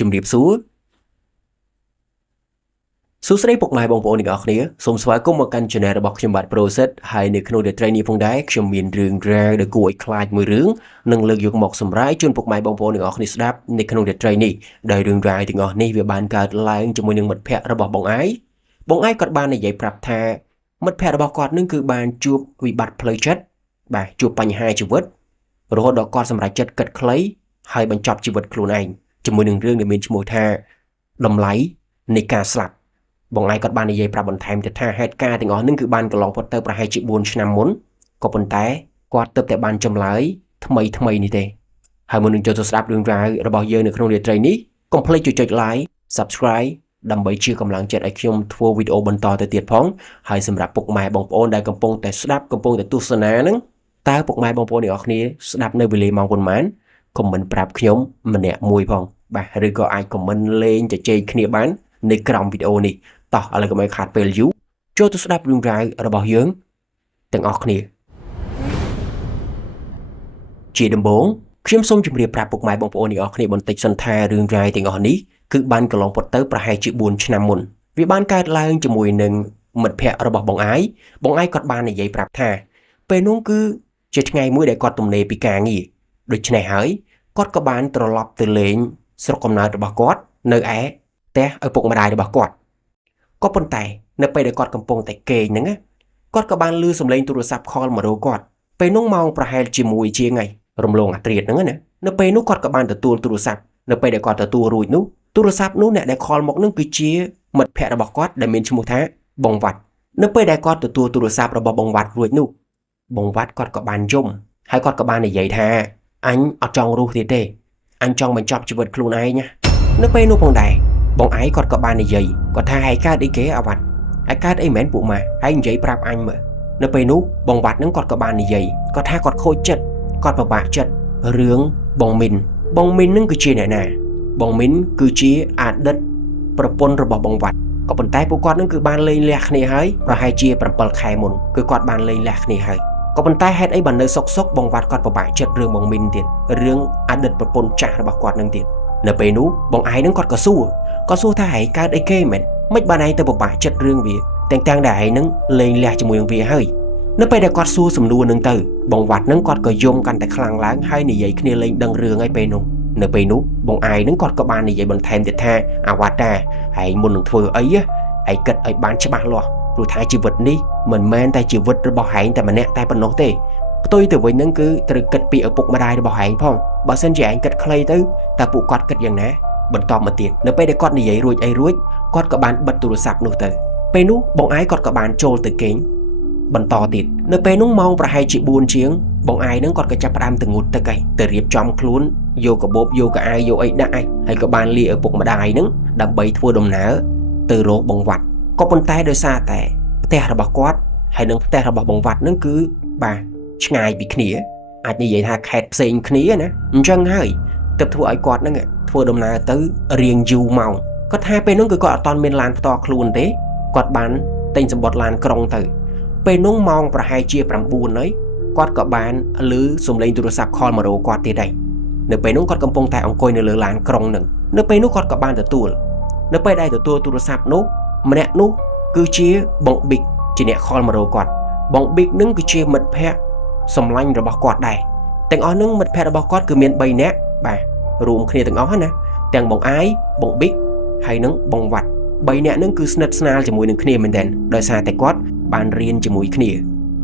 ជំរាបសួរសួស្តីពុកម៉ែបងប្អូនទាំងអស់គ្នាសូមស្វាគមន៍មកកាន់ Channel របស់ខ្ញុំបាទ Process ហើយនៅក្នុង The Training ផងដែរខ្ញុំមានរឿងរ៉ាវដែលគួរឲ្យខ្លាចមួយរឿងនឹងលើកយកមកសម្រាយជូនពុកម៉ែបងប្អូនទាំងអស់គ្នាស្ដាប់នៅក្នុង The Training ដែលរឿងរ៉ាវទាំងអស់នេះវាបានកើតឡើងជាមួយនឹងមិត្តភ័ក្តិរបស់បងឯងគាត់បាននិយាយប្រាប់ថាមិត្តភ័ក្តិរបស់គាត់នឹងគឺបានជួបវិបត្តិផ្លូវចិត្តបាទជួបបញ្ហាជីវិតរហូតដល់គាត់សម្រេចចិត្តគិតខ្លីហើយបញ្ចប់ជីវិតខ្លួនឯងជាមួយនឹងរឿងដែលមានឈ្មោះថាតម្លៃនៃការស្លាប់បងឯងគាត់បាននិយាយប្រាប់បន្ថែមទៀតថាហេតុការណ៍ទាំងអស់នេះគឺបានកន្លងផុតទៅប្រហែលជា4ឆ្នាំមុនក៏ប៉ុន្តែគាត់ទើបតែបានចម្លើយថ្មីនេះទេហើយមុននឹងចូលទៅស្ដាប់រឿងរ៉ាវរបស់យើងនៅក្នុងរាត្រីនេះកុំភ្លេចចុច like subscribe ដើម្បីជាកម្លាំងចិត្តឲ្យខ្ញុំធ្វើវីដេអូបន្តទៅទៀតផងហើយសម្រាប់ពុកម៉ែបងប្អូនដែលកំពុងតែស្ដាប់កំពុងតែទស្សនាហ្នឹងតើពុកម៉ែបងប្អូនទាំងអស់គ្នាស្ដាប់នៅវេលាម៉ោងប៉ុន្មានខមមិនប្រាប់ខ្ញុំម្នាក់មួយផងបាទឬក៏អាចខមមិនលេងជជែកគ្នាបាននៅក្រោមវីដេអូនេះតោះឥឡូវកុំឲ្យខាតពេលយូរចូលទៅស្ដាប់រឿងរ៉ាវរបស់យើងទាំងអស់គ្នាជាដំបូងខ្ញុំសូមជម្រាបប្រាប់ពុកម៉ែបងប្អូនទាំងអស់គ្នាបន្តិចសិនថារឿងរ៉ាវទាំងអស់នេះគឺបានកន្លងផុតទៅប្រហែលជា4ឆ្នាំមុនវាបានកើតឡើងជាមួយនឹងមិត្តភ័ក្តិរបស់បងឯងគាត់បាននិយាយប្រាប់ថាពេលនោះគឺជាថ្ងៃមួយដែលគាត់ទំនេរពីការងារដូច្នេះហើយគាត់ក៏បានត្រឡប់ទៅលេងស្រុកកំណើតរបស់គាត់នៅឯផ្ទះឪពុកម្ដាយរបស់គាត់ក៏ប៉ុន្តែនៅពេលដែលគាត់កំពុងតែគេងហ្នឹងគាត់ក៏បានឮសំឡេងទូរស័ព្ទខលមករកគាត់ពេលនោះម៉ោងប្រហែលជាមួយជាងហើយរំលងអាត្រៀតហ្នឹងណានៅពេលនោះគាត់ក៏បានទទួលទូរស័ព្ទនៅពេលដែលគាត់ទទួលរួចនោះទូរស័ព្ទនោះអ្នកដែលខលមកនោះគឺជាមិត្តភ័ក្តិរបស់គាត់ដែលមានឈ្មោះថាបងវត្តនៅពេលដែលគាត់ទទួលទូរស័ព្ទរបស់បងវត្តរួចនោះបងវត្តគាត់ក៏បានយំហើយគាត់ក៏បាននិយាយថាអញអត់ចង់រស់ទៀតទេអញចង់បញ្ចប់ជីវិតខ្លួនឯងណានៅពេលនោះផងដែរបងឯងគាត់ក៏បាននិយាយគាត់ថាហើយកើតអីគេអាវ៉ាត់ហើយកើតអីមែនពួកម៉ាហើយនិយាយប្រាប់អញមើលនៅពេលនោះបងវត្តហ្នឹងគាត់ក៏បាននិយាយគាត់ថាគាត់ខូចចិត្តគាត់ពិបាកចិត្តរឿងបងមីនហ្នឹងគឺជាអ្នកណាបងមីនគឺជាអតីតប្រពន្ធរបស់បងវត្តក៏ប៉ុន្តែពួកគាត់នឹងគឺបានលេងលះគ្នាហើយប្រហែលជា7ខែមុនគឺគាត់បានលេងលះគ្នាហើយក៏ប៉ុន្តែហេតុអីបាននៅសុកបងវត្តគាត់ពិបាកចិត្តរឿងបងមីនទៀតរឿងអតីតប្រពន្ធចាស់របស់គាត់នឹងទៀតនៅពេលនោះបងឯងនឹងគាត់ក៏សួរថាហែងកើតអីគេមែនមិនបានឯងទៅពិបាកចិត្តរឿងវាទាំងដែលឯងនឹងលេងលះជាមួយនឹងវាហើយនៅពេលដែលគាត់សួរសំណួរនឹងទៅបងវត្តនឹងគាត់ក៏យំកាន់តែខ្លាំងឡើងហើយនិយាយគ្នាលេងដឹងរឿងហើយពេលនោះនៅពេលនោះបងឯងនឹងគាត់ក៏បាននិយាយបន្ថែមទៀតថាអាវ៉ាត់តាឯងមុននឹងធ្វើអីឯងគិតឲ្យបានច្បាស់លាស់ព្រោះថាជីវិតនេះមិនមែនតែជីវិតរបស់ឯងតែម្នាក់តែប៉ុណ្ណោះទេផ្ទុយទៅវិញនឹងគឺត្រូវគិតពីឪពុកម្ដាយរបស់ឯងផងបើសិនជាឯងគិតខ្លីទៅតើពួកគាត់គិតយ៉ាងណាបន្តមកទៀតនៅពេលដែលគាត់និយាយរួចគាត់ក៏បានបិទទូរស័ព្ទនោះទៅពេលនោះបងឯងគាត់ក៏បានចូលទៅគេងបន្តទៀតនៅពេលនោះម៉ោងប្រហែលជា4ជាងបងឯងនឹងគាត់ក៏ចាប់ផ្ដើមទៅងូតទឹកហើយទៅរៀបចំខ្លួនយកកាបូបយកកៅអៅយកអីដាក់ហើយក៏បានលាឪពុកម្ដាយនឹងដើម្បីធ្វើដំណើរទៅរកបងវត្តក៏ប៉ុន្តែដោយសារតែផ្ទះរបស់គាត់ហើយនឹងផ្ទះរបស់បងវត្តនឹងគឺបាទឆ្ងាយពីគ្នាអាចនិយាយថាខេត្តផ្សេងគ្នាណាអញ្ចឹងហើយទើបធ្វើឲ្យគាត់នឹងធ្វើដំណើរទៅរៀងយូរម៉ោងគាត់ថាពេលនោះគឺគាត់អត់ទាន់មានឡានផ្ទាល់ខ្លួនទេគាត់បានទិញសម្បត្តិឡានក្រុងទៅពេលនោះម៉ោងប្រហែលជា9ហើយគាត់ក៏បានឮសំឡេងទូរស័ព្ទខលមករកគាត់ទៀតហើយនៅពេលនោះគាត់កំពុងតែអង្គុយនៅលើឡានក្រុងនឹងនៅពេលនោះគាត់ក៏បានទទួលនៅពេលដែលទទួលទូរស័ព្ទនោះម្នាក់នោះគឺជាបងប៊ីកជាអ្នកខលមករកគាត់បងប៊ីកនឹងគឺជាមិត្តភ័ក្តិសម្លាញ់របស់គាត់ដែរទាំងអស់នឹងមិត្តភ័ក្តិរបស់គាត់គឺមាន3នាក់បាទរួមគ្នាទាំងអស់ណាទាំងបងអាយបងប៊ីកហើយនឹងបងវត្ត3នាក់នឹងគឺស្និទ្ធស្នាលជាមួយនឹងគ្នាមែនទែនដោយសារតែគាត់បានរៀនជាមួយគ្នា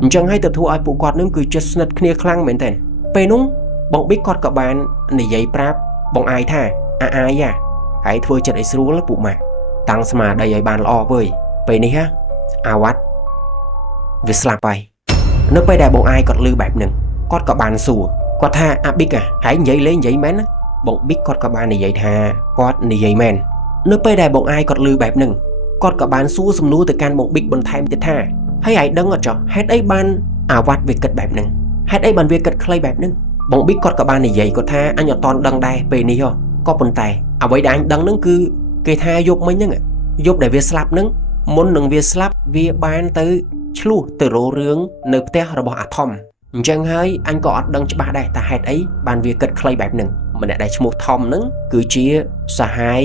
អញ្ចឹងហើយទៅធ្វើឲ្យពួកគាត់នឹងគឺចិត្តស្និទ្ធគ្នាខ្លាំងមែនទែនពេលនោះបងប៊ីកគាត់ក៏បាននិយាយប្រាប់បងអាយថាអាយហើយធ្វើចិត្តឲ្យស្រួលពួកម៉ាក់តាំងស្មារតីឲ្យបានល្អវើយពេលនេះអាវ៉ាត់វាស្លាប់ហើយនៅពេលដែលបងអាយគាត់ឮបែបហ្នឹងគាត់ក៏បានសួរគាត់ថាអាប៊ីកហើយនិយាយលេងនិយាយមែនណាបងប៊ីកគាត់ក៏បាននិយាយថាគាត់និយាយមែននៅពេលដែលបងអាយគាត់ឮបែបហ្នឹងគាត់ក៏បានសួរសំណួរទៅកាន់បងប៊ីកបន្ថែមទៀតថាហើយឯងដឹងអត់ចុះហេតុអីបានអាវ៉ាត់វាគិតបែបហ្នឹងហេតុអីបានវាគិតខ្លីបែបហ្នឹងបងប៊ីកគាត់ក៏បាននិយាយគាត់ថាអញអត់តន់ដឹងដែរពេលនេះក៏ប៉ុន្តែអ្វីដែលអញដឹងហ្នឹងគឺគេថាយប់មិញហ្នឹងយប់ដែលវាស្លាប់ហ្នឹងមុននឹងវាស្លាប់វាបានទៅឆ្លោះទៅរោរឿងនៅផ្ទះរបស់អាធំអញ្ចឹងហើយអញក៏អត់ដឹងច្បាស់ដែរថាហេតុអីបានវាគិតខ្លីបែបហ្នឹង ម្នាក់ដែលឈ្មោះថមហ្នឹងគឺជាសាហាយ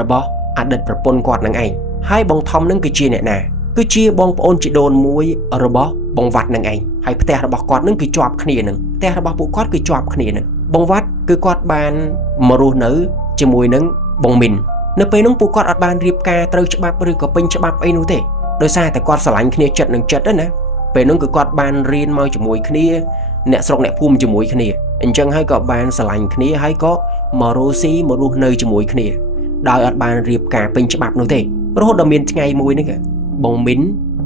របស់អតីតប្រពន្ធគាត់នឹងឯងហើយបងថមហ្នឹងគឺជាអ្នកណាគឺជាបងប្អូនជីដូនមួយរបស់បងវត្តនឹងឯងហើយផ្ទះរបស់គាត់ហ្នឹងគឺជាប់គ្នានឹងផ្ទះរបស់ពួកគាត់គឺជាប់គ្នានឹងបងវត្តគឺគាត់បានមករស់នៅជាមួយនឹងបងមីននៅពេលនោះពួកគាត់អត់បានរៀបការត្រូវច្បាប់ឬក៏ពេញច្បាប់អីនោះទេដោយសារតែគាត់ស្រឡាញ់គ្នាចិត្តនឹងចិត្តណាពេលនោះគឺគាត់បានរៀនមកជាមួយគ្នាអ្នកស្រុកអ្នកភូមិជាមួយគ្នាអញ្ចឹងហើយក៏បានស្រឡាញ់គ្នាហើយក៏មករស់ស៊ីមករស់នៅជាមួយគ្នាដោយអត់បានរៀបការពេញច្បាប់នោះទេរហូតដល់មានថ្ងៃមួយនេះបងមីន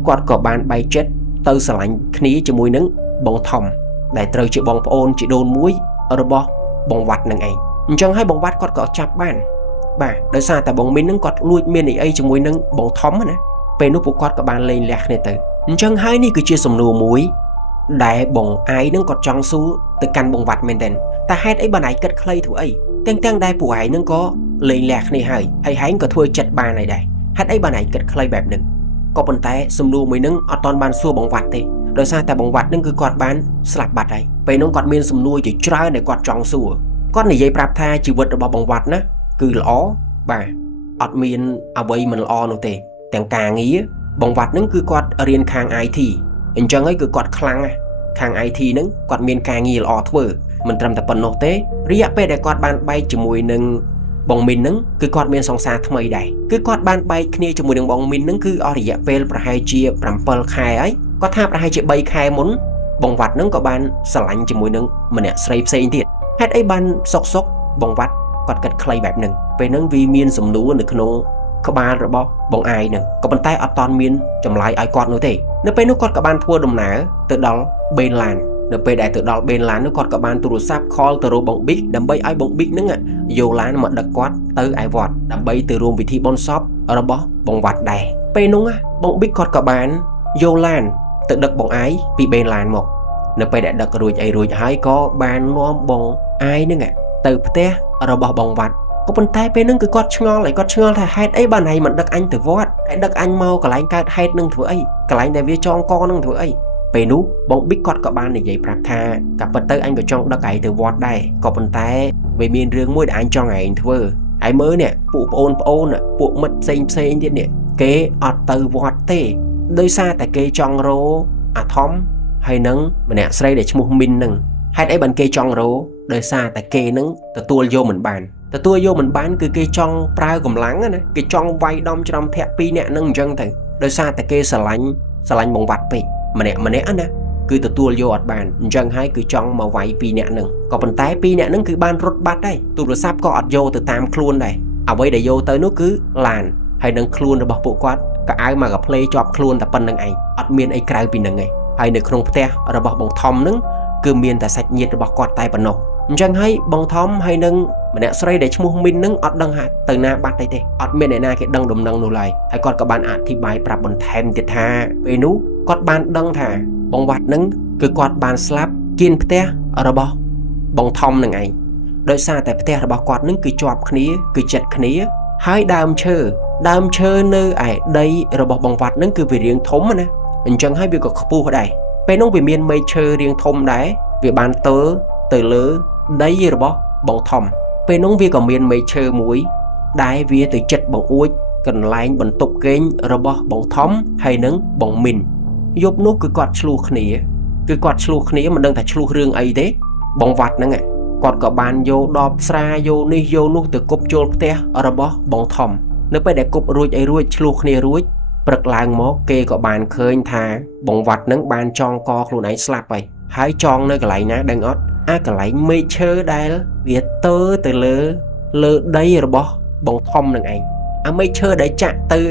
គាត់ក៏បានបែកចិត្តទៅស្រឡាញ់គ្នាជាមួយនឹងបងថំដែលត្រូវជាបងប្អូនជីដូនមួយរបស់បងវត្តនឹងឯងអញ្ចឹងហើយបងវត្តគាត់ក៏ចាប់បានបាទដោយសារតែបងមីននឹងគាត់លួចមានអីជាមួយនឹងបងថំណាពេលនោះពួកគាត់ក៏បានលេងលះគ្នាទៅអញ្ចឹងហើយនេះគឺជាសំណួរមួយដែលបងអាយនឹងគាត់ចង់សួរទៅកាន់បងវត្តមែនទេតែហេតុអីបានឯងគិតខ្លីធ្វើអីទាំងដែលពួកឯងនឹងក៏លេងលះគ្នាហើយហែងក៏ធ្វើចិត្តបានហើយដែរហេតុអីបានឯងគិតខ្លីបែបហ្នឹងក៏ប៉ុន្តែសំណួរមួយហ្នឹងអត់ទាន់បានសួរបងវត្តទេដោយសារតែបងវត្តហ្នឹងគឺគាត់បានស្លាប់បាត់ហើយពេលនោះគាត់មានសំណួរជាច្រើនដែលគាត់ចង់សួរគាត់និយាយប្រាប់ថាជីវិតរបស់បងវត្តណាគឺល្អបាទអត់មានអ្វីមិនល្អនោះទេទាំងការងារបងវត្តហ្នឹងគឺគាត់រៀនខាង IT អញ្ចឹងហើយគឺគាត់ខ្លាំងណាស់ខាង IT ហ្នឹងគាត់មានការងារល្អធ្វើមិនត្រឹមតែប៉ុណ្ណោះទេរយៈពេលដែលគាត់បានបែកជាមួយនឹងបងមីនហ្នឹងគឺគាត់មានសង្សារថ្មីដែរគឺគាត់បានបែកគ្នាជាមួយនឹងបងមីនហ្នឹងគឺអស់រយៈពេលប្រហែលជា7ខែហើយគាត់ថាប្រហែលជា3ខែមុនបងវត្តហ្នឹងក៏បានស្រឡាញ់ជាមួយនឹងម្នាក់ស្រីផ្សេងទៀតហេតុអីបានសុកបងវត្តគាត់គិតខ្លីបែបហ្នឹងពេលហ្នឹងវាមានសំណួរនៅក្នុងក្បាលរបស់បងអាយហ្នឹងក៏ប៉ុន្តែអត់តាន់មានចម្លើយឲ្យគាត់នោះទេនៅពេលនោះគាត់ក៏បានធ្វើដំណើរទៅដល់បេនឡាននៅពេលដែលទៅដល់បេនឡាននោះគាត់ក៏បានទូរស័ព្ទ call ទៅរកបងប៊ីកដើម្បីឲ្យបងប៊ីកហ្នឹងយកឡានមកដឹកគាត់ទៅឯវត្តដើម្បីទៅរួមពិធីបុណ្យសពរបស់បងវត្តដែរពេលនោះបងប៊ីកគាត់ក៏បានយកឡានទៅដឹកបងអាយពីបេនឡានមកនៅពេលដែលដឹករួចហើយក៏បាននាំបងអាយហ្នឹងទៅផ្ទះរបស់បងវត្តក៏ប៉ុន្តែពេលហ្នឹងគឺគាត់ឆ្ងល់ថាហេតុអីបានឯងមិនដឹកអញទៅវត្តហើយដឹកអញមកកន្លែងកើតហេតុនឹងធ្វើអីកន្លែងដែលវាចងកនឹងធ្វើអីពេលនោះបងប៊ីកគាត់ក៏បាននិយាយប្រាប់ថាកាពិតទៅអញក៏ចង់ដឹកឯងទៅវត្តដែរក៏ប៉ុន្តែវាមានរឿងមួយដែលអញចង់ឯងធ្វើឯមើលនេះពួកប្អូនពួកមិត្តផ្សេងទៀតនេះគេអត់ទៅវត្តទេដោយសារតែគេចង់រកអាថំហើយនឹងម្នាក់ស្រីដែលឈ្មោះមីននឹងហេតុអីបានគេចង់រកដោយសារតែគេនឹងទទួលយកមិនបានគឺគេចង់ប្រើកម្លាំងណាគេចង់វាយដំច្រំធាក់2នាក់នឹងអញ្ចឹងទៅដោយសារតែគេស្រឡាញ់បងវត្តពេកម្នាក់ណាគឺទទួលយកអត់បានអញ្ចឹងហើយគឺចង់មកវាយ2នាក់នឹងក៏ប៉ុន្តែ2នាក់នឹងគឺបានរត់បាត់ដែរទូរស័ព្ទក៏អត់យកទៅតាមខ្លួនដែរអ្វីដែលយកទៅនោះគឺឡានហើយនឹងខ្លួនរបស់ពួកគាត់ក៏អាវមកកាផ្លេជាប់ខ្លួនតែប៉ុណ្្នឹងឯងអត់មានអីក្រៅពីនឹងឯងហើយនៅក្នុងផ្ទះរបស់បងថំនឹងគឺមានតែសាច់ញាតិរបស់គាត់តែប៉ុណ្ណោះអញ្ចឹងហើយបងថំហើយនឹងម្នាក់ស្រីដែលឈ្មោះមីននឹងអត់ដឹងថាទៅណាបាត់ទេអត់មានអ្នកណាគេដឹងដំណឹងនោះឡើយហើយគាត់ក៏បានអធិប្បាយប្រាប់បន្ថែមទៀតថាពេលនោះគាត់បានដឹងថាបងវត្តនឹងគឺគាត់បានស្លាប់គៀនផ្ទះរបស់បងថំនឹងឯងដោយសារតែផ្ទះរបស់គាត់នឹងគឺជាប់គ្នាគឺជិតគ្នាហើយដើមឈើនៅឯដីរបស់បងវត្តនឹងគឺវារាងធំណាអញ្ចឹងហើយវាក៏ខ្ពស់ដែរពេលនោះវាមានមែកឈើរាងធំដែរវាបានទៅលើដីរបស់បងថំពេលនោះវាក៏មានមែកឈើមួយដែលវាទៅចិត្តបងអួចកន្លែងបន្ទប់គេងរបស់បងថំហើយនឹងបងមីនយប់នោះគឺគាត់ឆ្លោះគ្នាមិនដឹងថាឆ្លោះរឿងអីទេបងវត្តហ្នឹងគាត់ក៏បានយកដបស្រាយកនេះយកនោះទៅគប់ចូលផ្ទះរបស់បងថំនៅពេលដែលគប់រួចឆ្លោះគ្នារួចព្រឹកឡើងមកគេក៏បានឃើញថាបងវត្តហ្នឹងបានចងកខ្លួនឯងស្លាប់ហើយចងនៅកន្លែងណាដឹងអត់អាកន្លែងមែកឈើដែលវាទៅលើដីរបស់បងថំនឹងឯងអាមែកឈើដែលចាក់ទៅ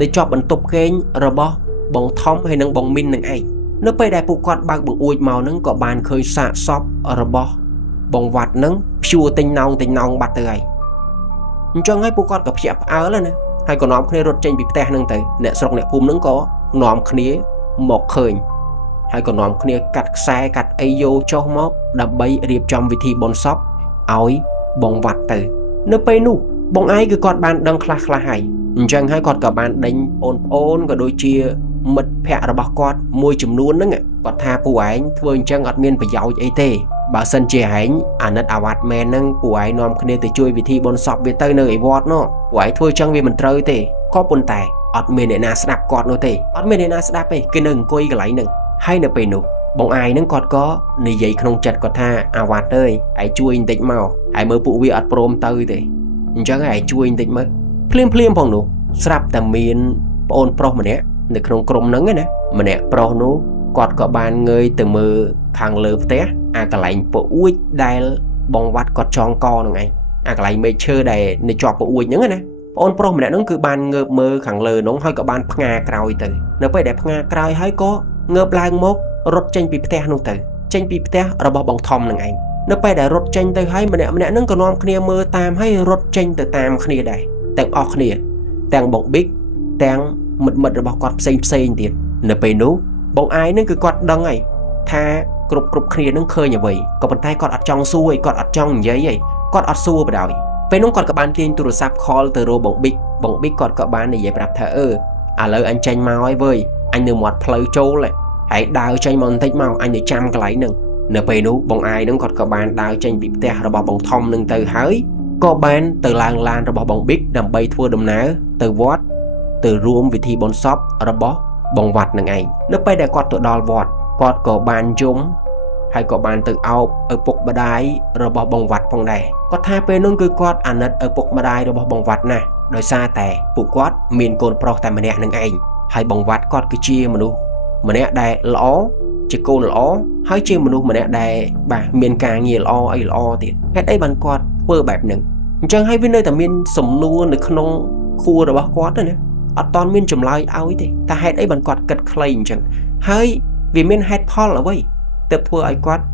នៅជាប់បន្ទប់គេងរបស់បងថំហើយនឹងបងមីននឹងឯងនៅពេលដែលពួកគាត់បើកបង្អួចមកហ្នឹងក៏បានឃើញសាកសពរបស់បងវត្តហ្នឹងព្យួរទិញណោងបាត់ទៅហើយអញ្ចឹងហើយពួកគាត់ក៏ភ្ញាក់ផ្អើលណាហើយក៏នាំគ្នារត់ចេញពីផ្ទះហ្នឹងទៅអ្នកស្រុកអ្នកភូមិហ្នឹងក៏នាំគ្នាមកឃើញហើយក៏នាំគ្នាកាត់ខ្សែកាត់អីយកចុះមកដើម្បីរៀបចំវិធីបុណ្យសពឲ្យបងវត្តទៅនៅពេលនោះបងឯងគឺគាត់បានដឹងខ្លះហើយអញ្ចឹងហើយគាត់ក៏បានដេញបងប្អូនក៏ដូចជាមិត្តភ័ក្តិរបស់គាត់មួយចំនួនហ្នឹងគាត់ថាពួកឯងធ្វើអញ្ចឹងអត់មានប្រយោជន៍អីទេ បើសិនជាហែងអាណិតអាវ៉ាត់មែនហ្នឹងពួកឯងនាំគ្នាទៅជួយវិធីបុណ្យសពវាទៅនៅឯវត្តនោះពួកឯងធ្វើចឹងវាមិនត្រូវទេក៏ប៉ុន្តែអត់មានអ្នកណាស្ដាប់គាត់នោះទេអត់មានអ្នកណាស្ដាប់ទេគេនៅអង្គុយកន្លែងហ្នឹងហើយនៅពេលនោះបងអាយហ្នឹងគាត់ក៏និយាយក្នុងចិត្តគាត់ថាអាវ៉ាត់អើយឯងជួយបន្តិចមកឯងមើលពួកវាអត់ព្រមទៅទេអញ្ចឹងឯងជួយបន្តិចមើលភ្លាមផងនោះស្រាប់តែមានប្អូនប្រុសម្នាក់នៅក្នុងក្រុមហ្នឹងណាម្នាក់ប្រុសនោះគាត់ក៏បានងើយទៅមើលខាងលើផ្ទះអាកន្លែងពអួចដែលបងវត្តគាត់ចងកហ្នឹងឯងអាកន្លែងមេឃឈើដែលនៅជាប់ពអួចហ្នឹងណាប្អូនប្រុសម្នាក់ហ្នឹងគឺបានងើបមើលខាងលើហ្នឹងហើយក៏បានផ្ងាក្រោយទៅនៅពេលដែលផ្ងាក្រោយហើយក៏ងើបឡើងមករត់ចេញពីផ្ទះនោះទៅចេញពីផ្ទះរបស់បងធំហ្នឹងឯងនៅពេលដែលរត់ចេញទៅហើយម្នាក់ហ្នឹងក៏នាំគ្នាមើលតាមហើយរត់ចេញទៅតាមគ្នាដែរទាំងអស់គ្នាទាំងបងប៊ីកទាំងមិត្តរបស់គាត់ផ្សេងទៀតនៅពេលនោះបងអាយហ្នឹងគឺគាត់ដឹងហើយថាគ្រប់គ្នានឹងឃើញអ្វីក៏ប៉ុន្តែគាត់អត់ចង់សួរឯងគាត់អត់ចង់និយាយឯងគាត់អត់សួរបដ ாய் ពេលនោះគាត់ក៏បានទាញទូរស័ព្ទ call ទៅរកបងប៊ីកគាត់ក៏បាននិយាយប្រាប់ថាឥឡូវអញចេញមកហើយវើយអញនៅមាត់ផ្លូវចូលហើយដើរចេញមកបន្តិចមកអញនៅចាំកន្លែងហ្នឹងនៅពេលនោះបងអាយហ្នឹងគាត់ក៏បានដើរចេញពីផ្ទះរបស់បងធំហ្នឹងទៅហើយក៏បានទៅឡើងឡានរបស់បងប៊ីកដើម្បីធ្វើដំណើរទៅវត្តទៅរួមពិធីបុណ្យសពរបស់បងវត្តនឹងឯងនៅពេលដែលគាត់ទៅដល់វត្តគាត់ក៏បានយំហើយក៏បានទៅអោបឪពុកម្ដាយរបស់បងវត្តផងដែរគាត់ថាពេលនោះគឺគាត់អាណិតឪពុកម្ដាយរបស់បងវត្តណាស់ដោយសារតែពួកគាត់មានកូនប្រុសតែម្នាក់នឹងឯងហើយបងវត្តគាត់គឺជាមនុស្សម្នាក់ដែលល្អជាកូនល្អហើយជាមនុស្សម្នាក់ដែលបាទមានការងារល្អអីល្អទៀតហេតុអីបានគាត់ធ្វើបែបហ្នឹងអញ្ចឹងហើយវានៅតែមានសំណួរនៅក្នុងខួររបស់គាត់ណាអត់តន់មានចម្លើយឲ្យទេតែហេតុអីបានគាត់គិតខ្លីអញ្ចឹងហើយវាមានហេតុផលអ្វីទើបធ្វើឲ្យគាត់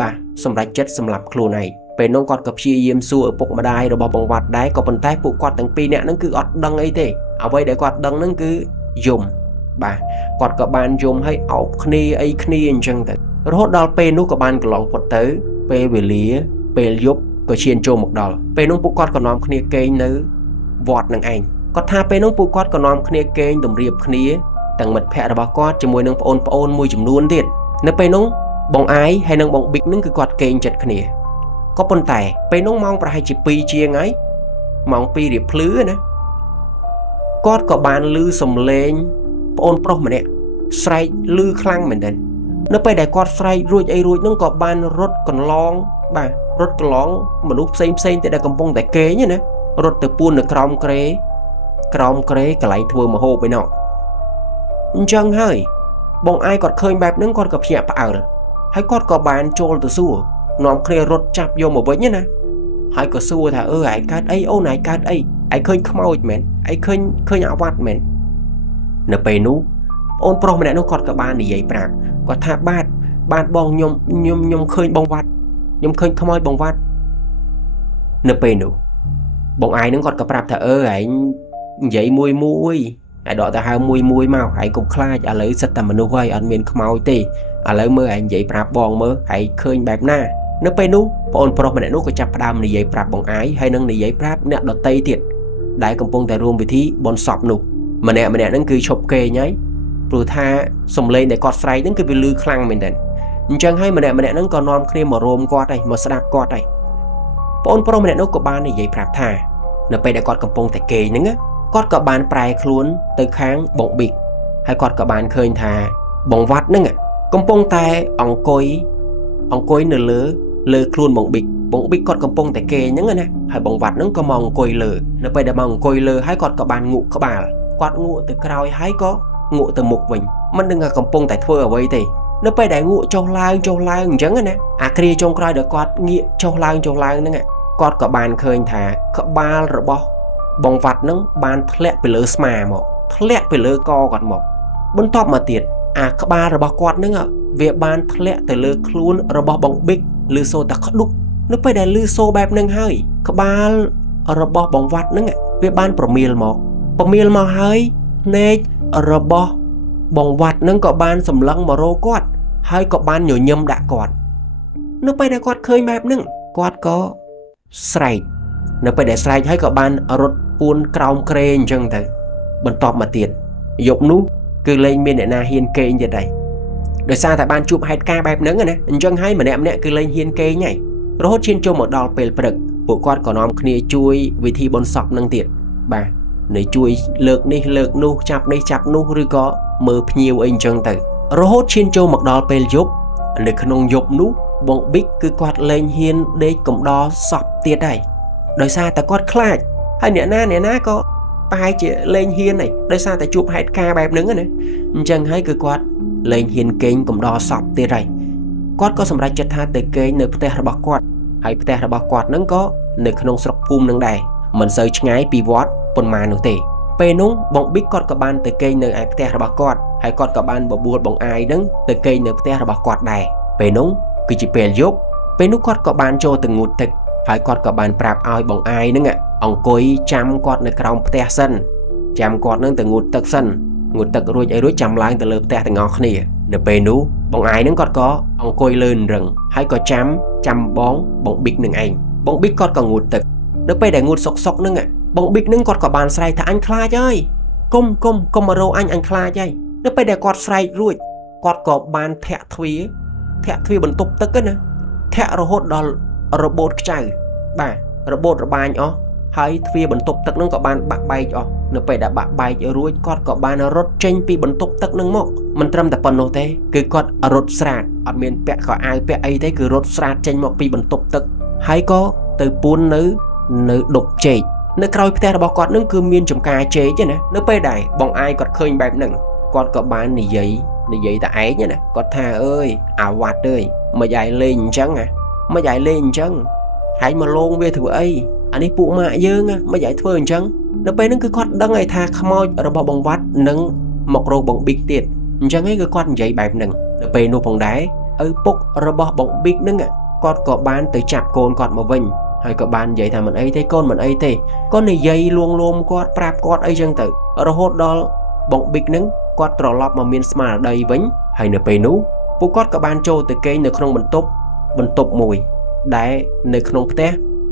បាទសម្រេចចិត្តសម្លាប់ខ្លួនឯងពេលនោះគាត់ក៏ព្យាយាមសួរឪពុកម្ដាយរបស់បងវត្តដែរក៏ប៉ុន្តែពួកគាត់ទាំងពីរនាក់ហ្នឹងគឺអត់ដឹងអីទេអ្វីដែលគាត់ដឹងហ្នឹងគឺយំបាទគាត់ក៏បានយំឲ្យអោបគ្នាអីគ្នាអញ្ចឹងទៅរហូតដល់ពេលនោះក៏បានកន្លងផុតទៅពេលវេលាពេលយប់ក៏ឈានចូលមកដល់ពេលនោះពួកគាត់ក៏នាំគ្នាគេងនៅវត្តនឹងឯងគាត់ថាពេលនោះពួកគាត់ក៏នាំគ្នាគេងតម្រៀបគ្នាទាំងមិត្តភ័ក្តិរបស់គាត់ជាមួយនឹងប្អូនមួយចំនួនទៀតនៅពេលនោះបងអាយហើយនិងបងប៊ីកនឹងគឺគាត់គេងចិត្តគ្នាក៏ប៉ុន្តែពេលនោះម៉ោងប្រហែលជា2ជាងហើយម៉ោង2រៀបភ្លឺណាគាត់ក៏បានឮសំឡេងប្អូនប្រុសម្នាក់ស្រែកឮខ្លាំងមែនទែននៅពេលដែលគាត់ស្រែករួចហ្នឹងក៏បានរត់កន្លងមនុស្សផ្សេងទៀតដែលកំពុងតែគេងណារត់ទៅពួននៅក្រោមគ្រែកន្លែងធ្វើម្ហូបឯណោះអញ្ចឹងហើយបងអាយគាត់ឃើញបែបហ្នឹងគាត់ក៏ភ្ញាក់ផ្អើលហើយគាត់ក៏បានចូលទៅសួរនាំគ្នារត់ចាប់យកមកវិញណាហើយក៏សួរថាឯងកើតអីអូនឯងកើតអីឯងឃើញខ្មោចមែនឯងឃើញអាវ៉ាត់មែននៅពេលនោះអូនប្រុសម្នាក់នោះគាត់ក៏បាននិយាយប្រាប់គាត់ថាបាទបងខ្ញុំឃើញបងវត្តខ្ញុំឃើញខ្មោចបងវត្តនៅពេលនោះបងអាយនឹងគាត់ក៏ប្រាប់ថាឯងនិយាយមួយឯដកទៅហៅមួយមកឯងកុំខ្លាចឥឡូវសិតតែមនុស្សហើយអត់មានខ្មោចទេឥឡូវមើលឯងនិយាយប្រាប់បងមើលឯងឃើញបែបណានៅពេលនោះបងប្រុសម្នាក់នោះក៏ចាប់ផ្ដើមនិយាយប្រាប់បងអាយហើយនឹងនិយាយប្រាប់អ្នកដតីទៀតដែលកំពុងតែរួមពិធីបុណ្យសពនោះម្នាក់ហ្នឹងគឺឈប់គេងហើយព្រោះថាសំឡេងដែលគាត់ស្រែកហ្នឹងគឺវាលឺខ្លាំងមែនតើអញ្ចឹងហើយម្នាក់ហ្នឹងក៏នាំគ្នាមករោមគាត់ហើយមកស្ដាប់គាត់ហើយបងប្រុសម្នាក់នោះក៏បាននិយាយប្រាប់ថានៅពេលដែលគាត់កំពុងតែគេងហ្នឹងគាត់ក៏បានប្រែខ្លួនទៅខាងបងប៊ីកហើយគាត់ក៏បានឃើញថាបងវត្តហ្នឹងកំពុងតែអង្គុយនៅលើខ្លួនបងប៊ីកគាត់កំពុងតែគេងហ្នឹងណាហើយបងវត្តហ្នឹងក៏មកអង្គុយលើនៅពេលដែលមកអង្គុយលើហើយគាត់ក៏បានងក់ក្បាលគាត់ងក់ទៅក្រោយហើយក៏ងក់ទៅមុខវិញមិនដឹងថាកំពុងតែធ្វើអ្វីទេនៅពេលដែលងក់ចុះឡើងអញ្ចឹងណាអាគ្រាចុងក្រោយដែលគាត់ងាកចុះឡើងហ្នឹងគាត់ក៏បានឃើញថាក្បាលរបស់បងវត្តហ្នឹងបានធ្លាក់ពីលើស្មាមកធ្លាក់ពីលើកគាត់មកបន្ទាប់មកទៀតអាក្បាលរបស់គាត់ហ្នឹងវាបានធ្លាក់ទៅលើខ្លួនរបស់បងប៊ីកឬសូតាក្ដុកនៅពេលដែលឮសូបែបហ្នឹងហើយក្បាលរបស់បងវត្តហ្នឹងវាបានប្រមៀលមកហើយភ្នែករបស់បងវត្តហ្នឹងក៏បានសម្លឹងមករកគាត់ហើយក៏បានញញឹមដាក់គាត់នៅពេលដែលគាត់ឃើញបែបហ្នឹងគាត់ក៏ស្រែកនៅពេលដែលស្រែកហើយក៏បានរត់ពួនក្រោមគ្រែអញ្ចឹងទៅបន្ទាប់មកទៀតយប់នោះគឺលែងមានអ្នកណាហ៊ានគេងទៀតដែរ ដោយសារតែបានជួបហេតុការណ៍បែបហ្នឹងណាអញ្ចឹងហើយម្នាក់គឺលេងហ៊ានគេងហើយរហូតឈានចូលមកដល់ពេលព្រឹកពួកគាត់ក៏នាំគ្នាជួយវិធីបុណ្យសពនឹងទៀតបាទនៃជួយលើកនេះលើកនោះចាប់នេះចាប់នោះឬក៏មើលភ្ញៀវអីអញ្ចឹងទៅរហូតឈានចូលមកដល់ពេលយប់នៅក្នុងយប់នោះបងប៊ីកគឺគាត់លេងហ៊ានដេកកំដរសពទៀតហើយដោយសារតែគាត់ខ្លាចហើយអ្នកណាក៏ប្រហែលជាលេងហ៊ានហើយដោយសារតែជួបហេតុការណ៍បែបហ្នឹងណាអញ្ចឹងហើយគឺគាត់លេងហ៊ានគេងកំដរសពទៀតហើយគាត់ក៏សម្រេចចិត្តថាទៅគេងនៅផ្ទះរបស់គាត់ហើយផ្ទះរបស់គាត់ហ្នឹងក៏នៅក្នុងស្រុកភូមិហ្នឹងដែរមិនសូវឆ្ងាយពីវត្តប៉ុន្មាននោះទេពេលនោះបងប៊ីកគាត់ក៏បានទៅគេងនៅឯផ្ទះរបស់គាត់ហើយគាត់ក៏បានបបួលបងអាយហ្នឹងទៅគេងនៅផ្ទះរបស់គាត់ដែរពេលនោះគឺជាពេលយប់ពេលនោះគាត់ក៏បានចូលទៅងូតទឹកហើយគាត់ក៏បានប្រាប់ឲ្យបងអាយហ្នឹងអង្គុយចាំគាត់នៅក្រោមផ្ទះសិនចាំគាត់ហ្នឹងទៅងូតទឹកសិនងូតទឹករួចចាំឡើងទៅលើផ្ទះទាំងអស់គ្នានៅពេលនោះបងអាយហ្នឹងគាត់ក៏អង្គុយលើរឹងហើយក៏ចាំបងប៊ីកនឹងឯងបងប៊ីកគាត់ក៏ងូតទឹកនៅពេលដែលងូតសុកហ្នឹងបងប៊ីកហ្នឹងគាត់ក៏បានស្រែកថាអញខ្លាចហើយគុំមករោអញខ្លាចហើយនៅពេលដែលគាត់ស្រែករួចគាត់ក៏បានធាក់ទ្វារបន្ទប់ទឹកណាធាក់រហូតដល់របូតខ្ចៅបាទរបូតរបាញអស់ហើយទ្វារបន្ទប់ទឹកហ្នឹងក៏បានបាក់បែកអស់នៅពេលដែលបាក់បែករួចគាត់ក៏បានរត់ចេញពីបន្ទប់ទឹកហ្នឹងមកមិនត្រឹមតែប៉ុណ្ណោះទេគឺគាត់រត់ស្រាតអត់មានពាក់ខោអាវពាក់អីទេគឺរត់ស្រាតចេញមកពីបន្ទប់ទឹកហើយក៏ទៅពួននៅដុបចេកនៅក្រោយផ្ទះរបស់គាត់នឹងគឺមានចំការចេកណានៅពេលដែលបងអាយគាត់ឃើញបែបហ្នឹងគាត់ក៏បាននិយាយតែឯងណាគាត់ថាអើយអាវ៉ាត់អើយមិនអាយលេងអញ្ចឹងមិនអាយលេងអញ្ចឹងហើយមកលងវាធ្វើអីអានេះពួកម៉ាក់យើងមិនអាយធ្វើអញ្ចឹងនៅពេលហ្នឹងគឺគាត់ដឹងហើយថាខ្មោចរបស់បងវត្តនឹងមករកបងប៊ីកទៀតអញ្ចឹងហើយគឺគាត់និយាយបែបហ្នឹងនៅពេលនោះផងដែរឪពុករបស់បងប៊ីកហ្នឹងគាត់ក៏បានទៅចាប់កូនគាត់មកវិញហើយក៏បាននិយាយថាមិនអីទេកូនមិនអីទេគាត់និយាយលួងលោមគាត់ប្រាប់គាត់អីចឹងទៅរហូតដល់បងប៊ីកហ្នឹងគាត់ត្រឡប់មកមានស្មារតីវិញហើយនៅពេលនោះពួកគាត់ក៏បានចូលទៅគេងនៅក្នុងបន្ទប់មួយដែលនៅក្នុងផ្ទះ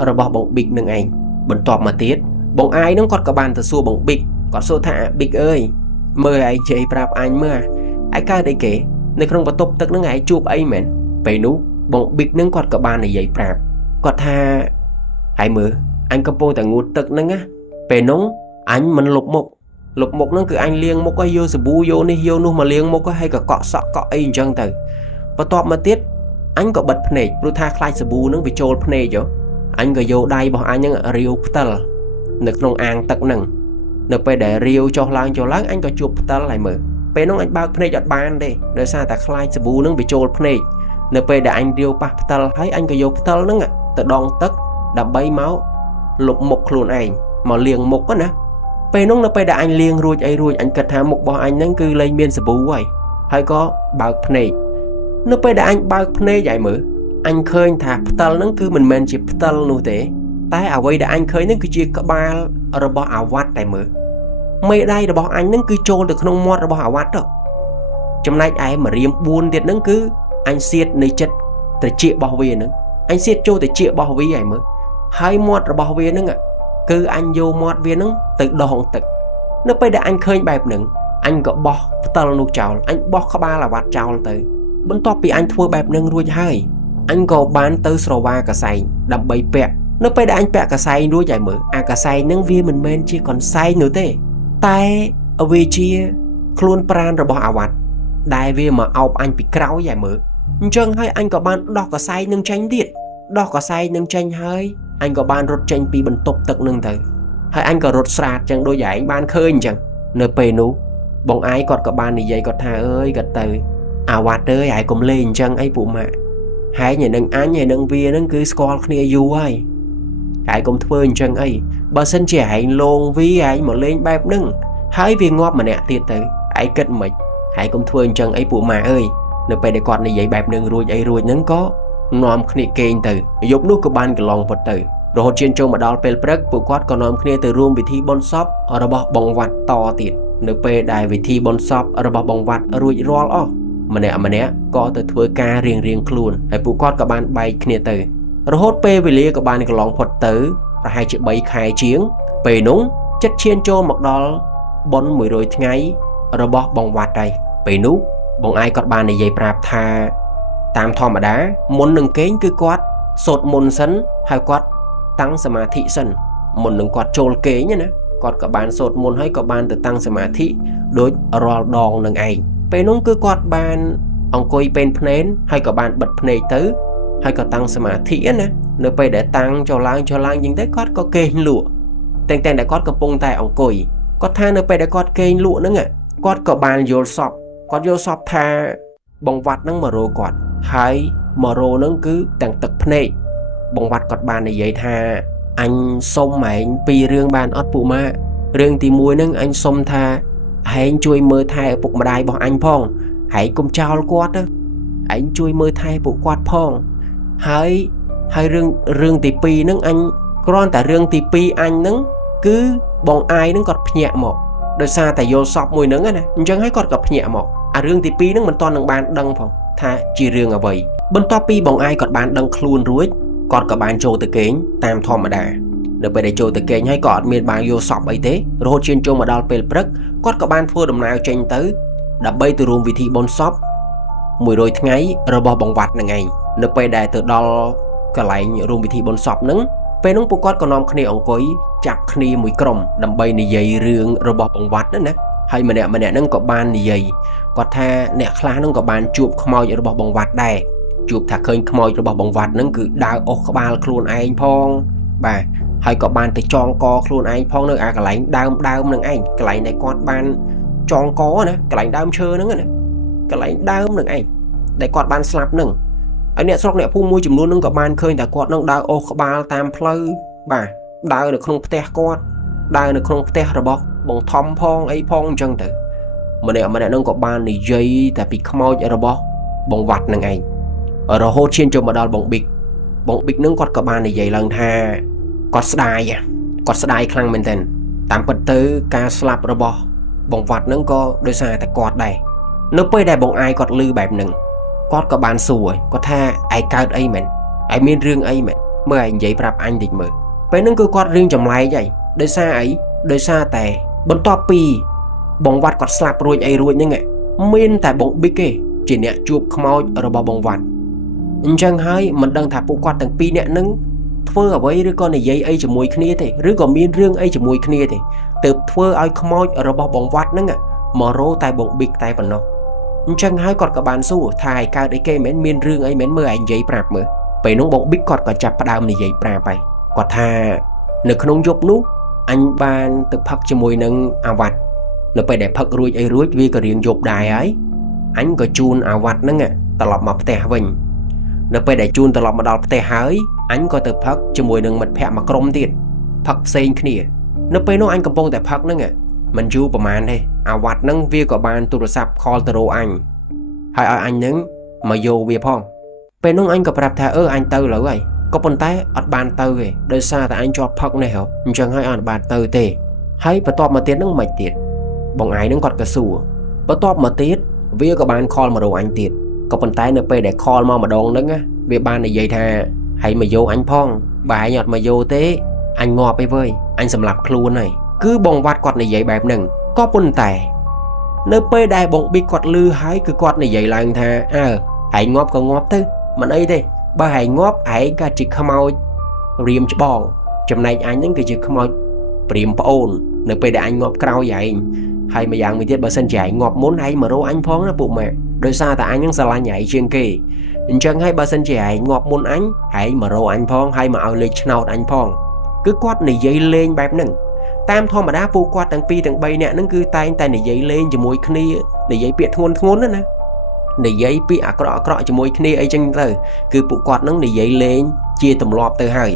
របស់បងប៊ីកនឹងឯងបន្ទាប់មកទៀតបងអាយហ្នឹងគាត់ក៏បានទៅសួរបងប៊ីកគាត់សួរថាប៊ីកអើយមើលឯងជ័យប្រាប់អញមើលឯកើតអីគេនៅក្នុងបន្ទប់ទឹកហ្នឹងឯងជួបអីមែនពេលនោះបងប៊ីកហ្នឹងគាត់ក៏បាននិយាយប្រាប់គាត់ថាហើយមើលអញកំពុងតែងូតទឹកហ្នឹងណាពេលនោះអញមិនលុបមុខហ្នឹងគឺអញលាងមុខឲ្យយកសាប៊ូយកនេះយកនោះមកលាងមុខហើយក៏កក់សក់កក់អីអញ្ចឹងទៅបន្ទាប់មកទៀតអញក៏បិទភ្នែកព្រោះថាខ្លាចសាប៊ូហ្នឹងវាចូលភ្នែកអញក៏យកដៃរបស់អញហ្នឹងរាវផ្តិលនៅក្នុងអាងទឹកហ្នឹងនៅពេលដែលរាវចុះឡើងអញក៏ជួបផ្តិលហើយមើលពេលនោះអញបើកភ្នែកអត់បានទេដោយសារតែខ្លាចសាប៊ូហ្នឹងវាចូលភ្នែកនៅពេលដែលអញរាវប៉ះផ្តិលហើយអញក៏យកផ្តិលហ្នឹងទៅដងទឹកដើម្បីមកលុបមុខខ្លួនឯងមកលាងមុខណាពេលនោះនៅពេលដែលអញលាងរួចអញគិតថាមុខរបស់អញហ្នឹងគឺលែងមានសាប៊ូហើយក៏បើកភ្នែកនៅពេលដែលអញបើកភ្នែកឲ្យមើលអញឃើញថាផ្តិលហ្នឹងគឺមិនមែនជាផ្តិលនោះទេតែអ្វីដែលអញឃើញហ្នឹងគឺជាក្បាលរបស់អាវ៉ាត់តែមើលមេដៃរបស់អញហ្នឹងគឺចូលទៅក្នុងមាត់របស់អាវ៉ាត់ទៅចំណែកឯម្រាម4ទៀតហ្នឹងគឺអញសៀតនៅចិត្តត្រចៀករបស់វាហ្នឹងអញសៀតចូលត្រចៀករបស់វាឲ្យមើលហើយមាត់របស់វាហ្នឹងគឺអញយកមាត់វាហ្នឹងទៅដងទឹកនៅពេលដែលអញឃើញបែបហ្នឹងអញក៏បោះផ្តិលនោះចោលអញបោះក្បាលអាវ៉ាត់ចោលទៅបន្ទាប់ពីអញធ្វើបែបហ្នឹងរួចហើយអញក៏បានទៅស្រវាកសែងដើម្បីពាក់នៅពេលដែលអញពាក់កសែងរួចហើយមើលអាកសែងហ្នឹងវាមិនមែនជាកន្សែងនោះទេតែវាជាខ្លួនប្រាណរបស់អាវ៉ាត់ដែលវាមកអោបអញពីក្រោយហើយមើលអញ្ចឹងហើយអញក៏បានដោះកសែងនឹងចេញទៀតដោះកសែងនឹងចេញហើយអញក៏បានរត់ចេញពីបន្ទប់ទឹកនឹងទៅហើយអញក៏រត់ស្រាតចឹងដូចឯងបានឃើញអញ្ចឹងនៅពេលនោះបងអាយគាត់ក៏បាននិយាយគាត់ថាអើយគាត់ទៅអាវ៉ាត់អើយហើយកុំលេងអញ្ចឹងអីពួកម៉ាក់ហើយញ៉ៃនឹងអញហើយនឹងវានឹងគឺស្គាល់គ្នាយូរហើយហើយកុំធ្វើអញ្ចឹងអីបើសិនជាឯងលងវាឯងមកលេងបែបហ្នឹងហើយវាងាប់ម្នាក់ទៀតទៅឯងគិតមិនហើយកុំធ្វើអញ្ចឹងអីពួកម៉ាក់អើយនៅពេលដែលគាត់និយាយបែបហ្នឹងរួចហ្នឹងក៏នាំគ្នាគេងទៅយប់នោះក៏បានកន្លងផុតទៅរហូតឈានចូលមកដល់ពេលព្រឹកពួកគាត់ក៏នាំគ្នាទៅរួមពិធីបុណ្យសពរបស់បងវត្តតទៀតនៅពេលដែលពិធីបុណ្យសពរបស់បងវត្តរួចរាល់អស់ម្នាក់ក៏ទៅធ្វើការរៀងខ្លួនហើយពួកគាត់ក៏បានបែកគ្នាទៅរហូតពេលវេលាក៏បានកន្លងផុតទៅប្រហែលជា3ខែជាងពេលនោះចិត្តឈានចូលមកដល់បុណ្យ100ថ្ងៃរបស់បងវត្តហើយពេលនោះ បងឯងគាត់បាននិយាយប្រាប់ថាតាមធម្មតាមុននឹងគេងគឺគាត់សូត្រមន្តសិនហើយគាត់តាំងសមាធិសិនមុននឹងគាត់ចូលគេងណាគាត់ក៏បានសូត្រមន្តហើយក៏បានទៅតាំងសមាធិដូចរាល់ដងនឹងឯងពេលនោះគឺគាត់បានអង្គុយពេនភ្នែនហើយក៏បានបិទភ្នែកទៅហើយក៏តាំងសមាធិណានៅពេលដែលតាំងចូលឡើងចឹងទៅគាត់ក៏គេងលក់តែដែលគាត់កំពុងតែអង្គុយគាត់ថានៅពេលដែលគាត់គេងលក់ហ្នឹងគាត់ក៏បានយល់សពគាត់យល់សពថាបងវត្តហ្នឹងមករោគាត់ហើយមករោហ្នឹងគឺទាំងទឹកភ្នែកបងវត្តគាត់បាននិយាយថាអញសុំឯងពីររឿងបានអត់ពួកម៉ារឿងទី1ហ្នឹងអញសុំថាហែងជួយមើលថែឪពុកម្ដាយរបស់អញផងហែងកុំចោលគាត់ឯងជួយមើលថែពួកគាត់ផងហើយរឿងទី2ហ្នឹងអញគ្រាន់តែរឿងទី2អញហ្នឹងគឺបងអាយហ្នឹងគាត់ភ្ញាក់មកដោយសារតែយល់សពមួយហ្នឹងណាអញ្ចឹងហើយគាត់ក៏ភ្ញាក់មកអារឿងទី2ហ្នឹងមិនទាន់នឹងបានដឹងផងថាជារឿងអ្វីបន្ទាប់ពីបងអាយគាត់បានដឹងខ្លួនរួចគាត់ក៏បានចូលទៅគេងតាមធម្មតានៅពេលដែលចូលទៅគេងហើយក៏អត់មានបានយល់សពអីទេរហូតឈានចូលមកដល់ពេលព្រឹកគាត់ក៏បានធ្វើដំណើរចេញទៅដើម្បីទៅរួមពិធីបុណ្យសព100ថ្ងៃរបស់បងវត្តហ្នឹងឯងនៅពេលដែលទៅដល់កន្លែងរួមពិធីបុណ្យសពហ្នឹងពេលនោះពួកគាត់ក៏នាំគ្នាអង្គុយចាប់គ្នាមួយក្រុមដើម្បីនិយាយរឿងរបស់បងវត្តណាហើយម្នាក់ហ្នឹងក៏បាននិយាយគាត់ថាអ្នកខ្លះហ្នឹងក៏បានជួបខ្មោចរបស់បងវត្តដែរជួបថាឃើញខ្មោចរបស់បងវត្តហ្នឹងគឺដើរអុសក្បាលខ្លួនឯងផងបាទហើយក៏បានទៅចងកខ្លួនឯងផងនៅអាកន្លែងដើមហ្នឹងឯងកន្លែងដែលគាត់បានចងកណាកន្លែងដើមឈើហ្នឹងណាកន្លែងដើមហ្នឹងឯងដែលគាត់បានស្លាប់ហ្នឹងហើយអ្នកស្រុកអ្នកភូមិមួយចំនួនហ្នឹងក៏បានឃើញថាគាត់នឹងដើរអូសក្បាលតាមផ្លូវបាទដើរនៅក្នុងផ្ទះគាត់ដើរនៅក្នុងផ្ទះរបស់បងធំផងអីផងអញ្ចឹងទៅម្នាក់ហ្នឹងក៏បាននិយាយតែពីខ្មោចរបស់បងវត្តហ្នឹងឯងរហូតឈានចូលមកដល់បងប៊ីកហ្នឹងគាត់ក៏បាននិយាយឡើងថាគាត់ស្ដាយខ្លាំងមែនទែនតាមពិតទៅការស្លាប់របស់បងវត្តហ្នឹងក៏ដោយសារតែគាត់ដែរនៅពេលដែលបងអាយគាត់ឮបែបហ្នឹងគាត់ក៏បានសួរគាត់ថាឯងកើតអីមែនឯងមានរឿងអីមែនមើលឯងនិយាយប្រាប់អញតិចមើលពេលហ្នឹងគឺគាត់រឿងចម្លែកហើយដោយសារអីដោយសារតែបន្ទាប់ពីបងវត្តគាត់ស្លាប់រួចហ្នឹងមានតែបងប៊ីកទេជាអ្នកជួបខ្មោចរបស់បងវត្តអញ្ចឹងហើយមិនដឹងថាពួកគាត់ទាំងពីរអ្នកហ្នឹងធ្វើអ្វីឬក៏និយាយអីជាមួយគ្នាទេឬក៏មានរឿងអីជាមួយគ្នាទេទើបធ្វើឲ្យខ្មោចរបស់បងវត្តហ្នឹងមករោតែបងប៊ីកតែប៉ុណ្ណោះអញ្ចឹងហើយគាត់ក៏បានសួរថាឯកើតអីគេមែនមានរឿងអីមែនមើលឯងនិយាយប្រាប់មើលពេលនោះបងប៊ីកគាត់ក៏ចាប់ផ្ដើមនិយាយប្រាប់ហើយគាត់ថានៅក្នុងយប់នោះអញបានទៅផឹកជាមួយនឹងអាវ៉ាត់នៅពេលដែលផឹករួចវាក៏រៀងយប់ដែរហើយអញក៏ជូនអាវ៉ាត់ហ្នឹងត្រឡប់មកផ្ទះវិញនៅពេលដែលជូនត្រឡប់មកដល់ផ្ទះហើយអញក៏ទៅផឹកជាមួយនឹងមិត្តភ័ក្តិមួយក្រុមទៀតផឹកផ្សេងគ្នានៅពេលនោះអញកំពុងតែផឹកហ្នឹងមិនយូរប្រហែលទេអាវ៉ាត់ហ្នឹងវាក៏បានទូរស័ព្ទខលទៅរកអញហើយឲ្យអញហ្នឹងមកយកវាផងពេលនោះអញក៏ប្រាប់ថាអញទៅលើហើយក៏ប៉ុន្តែអត់បានទៅទេដោយសារតែអញជាប់ផឹកនេះហ៎អញ្ចឹងហើយអត់បានទៅទេហើយបន្ទាប់មកទៀតហ្នឹងមិនទៀតបងឯងហ្នឹងគាត់ក៏សួរបន្ទាប់មកទៀតវាក៏បានខលមករកអញទៀតក៏ប៉ុន្តែនៅពេលដែលខលមកម្ដងហ្នឹងវាបាននិយាយថាហើយមកយកអញផងបើឯងអត់មកយកទេអញងាប់ឯវើយអញសម្លាប់ខ្លួនហើយគឺបងវត្តគាត់និយាយបែបហ្នឹងក៏ប៉ុន្តែនៅពេលដែលបងប៊ីគាត់ឮហើយគឺគាត់និយាយឡើងថាឯងងាប់ក៏ងាប់ទៅមិនអីទេបើឯងងាប់ឯងក៏ជាខ្មោចរៀមច្បងចំណែកអញហ្នឹងគឺជាខ្មោចព្រាមប្អូននៅពេលដែលអញងាប់ក្រោយឯងហើយម្យ៉ាងមួយទៀតបើសិនជាឯងងាប់មុនឯងមករកអញផងណាពួកម៉ែដោយសារតែអញហ្នឹងស្រឡាញ់ឯងជាងគេអញ្ចឹងហើយបើសិនជាឯងងាប់មុនអញមករកអញផងហើយមកឲ្យលេខឆ្នោតអញផងគឺគាត់និយាយលេងបែបហ្នឹងតាមធម្មតាពួកគាត់ទាំងពីរទាំង3នាក់ហ្នឹងគឺតែងតែនិយាយលេងជាមួយគ្នានិយាយពាក្យធ្ងន់ណានិយាយពាក្យអាក្រក់ជាមួយគ្នាអីចឹងទៅគឺពួកគាត់ហ្នឹងនិយាយលេងជាទម្លាប់ទៅហើយ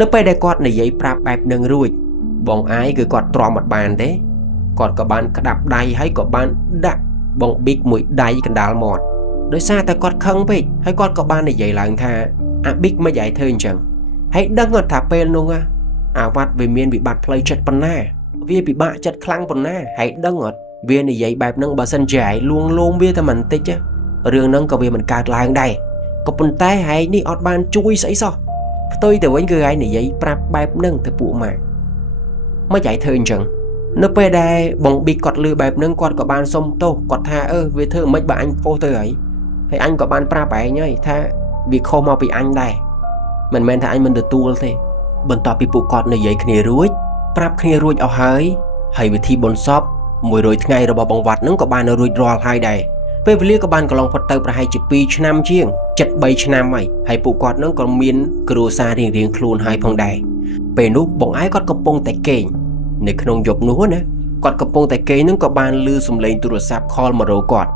នៅពេលដែលគាត់និយាយប្រាប់បែបហ្នឹងរួចបងអាយគឺគាត់ទ្រាំអត់បានទេគាត់ក៏បានក្តាប់ដៃហើយក៏បានដាក់បងប៊ីកមួយដៃកណ្ដាលមាត់ដោយសារតែគាត់ខឹងពេកហើយគាត់ក៏បាននិយាយឡើងថាអាប៊ីកមិនឯងធ្វើអញ្ចឹងហើយដឹងអត់ថាពេលនោះអាវ៉ាត់វាមានវិបត្តិផ្លូវចិត្តប៉ុណ្ណាវាពិបាកចិត្តខ្លាំងប៉ុណ្ណាហើយដឹងអត់វានិយាយបែបហ្នឹងបើសិនជាឯងលួងលោមវាតែមិនតិចរឿងហ្នឹងក៏វាមិនកើតឡើងដែរក៏ប៉ុន្តែឯងនេះអត់បានជួយស្អីសោះផ្ទុយទៅវិញគឺឯងនិយាយប្រាប់បែបហ្នឹងទៅពួកម៉ាក់មិនឯងធ្វើអញ្ចឹង នៅពេលដែលបងប៊ីកគាត់លឺបែបហ្នឹងគាត់ក៏បានសុំទោសគាត់ថាវាធ្វើមិនបើអញពោះទៅហើយអញក៏បានប្រាប់ឯងហើយថាវាខុសមកពីអញដែរមិនមែនថាអញមិនទទួលទេបន្ទាប់ពីពួកគាត់និយាយគ្នារួចប្រាប់គ្នារួចអស់ហើយវិធីបុណ្យសព100ថ្ងៃរបស់បងវត្តហ្នឹងក៏បានរួចរាល់ហើយដែរពេលវេលាក៏បានកន្លងផុតទៅប្រហែលជា2ឆ្នាំជាង73ឆ្នាំហើយពួកគាត់ហ្នឹងក៏មានគ្រួសាររៀងៗខ្លួនហើយផងដែរពេលនោះបងឯងគាត់កំពុងតែគេងនៅក្នុងយប់នោះណាគាត់កំពុងតែគេងហ្នឹងក៏បានឮសំឡេងទូរស័ព្ទខលមករកគាត់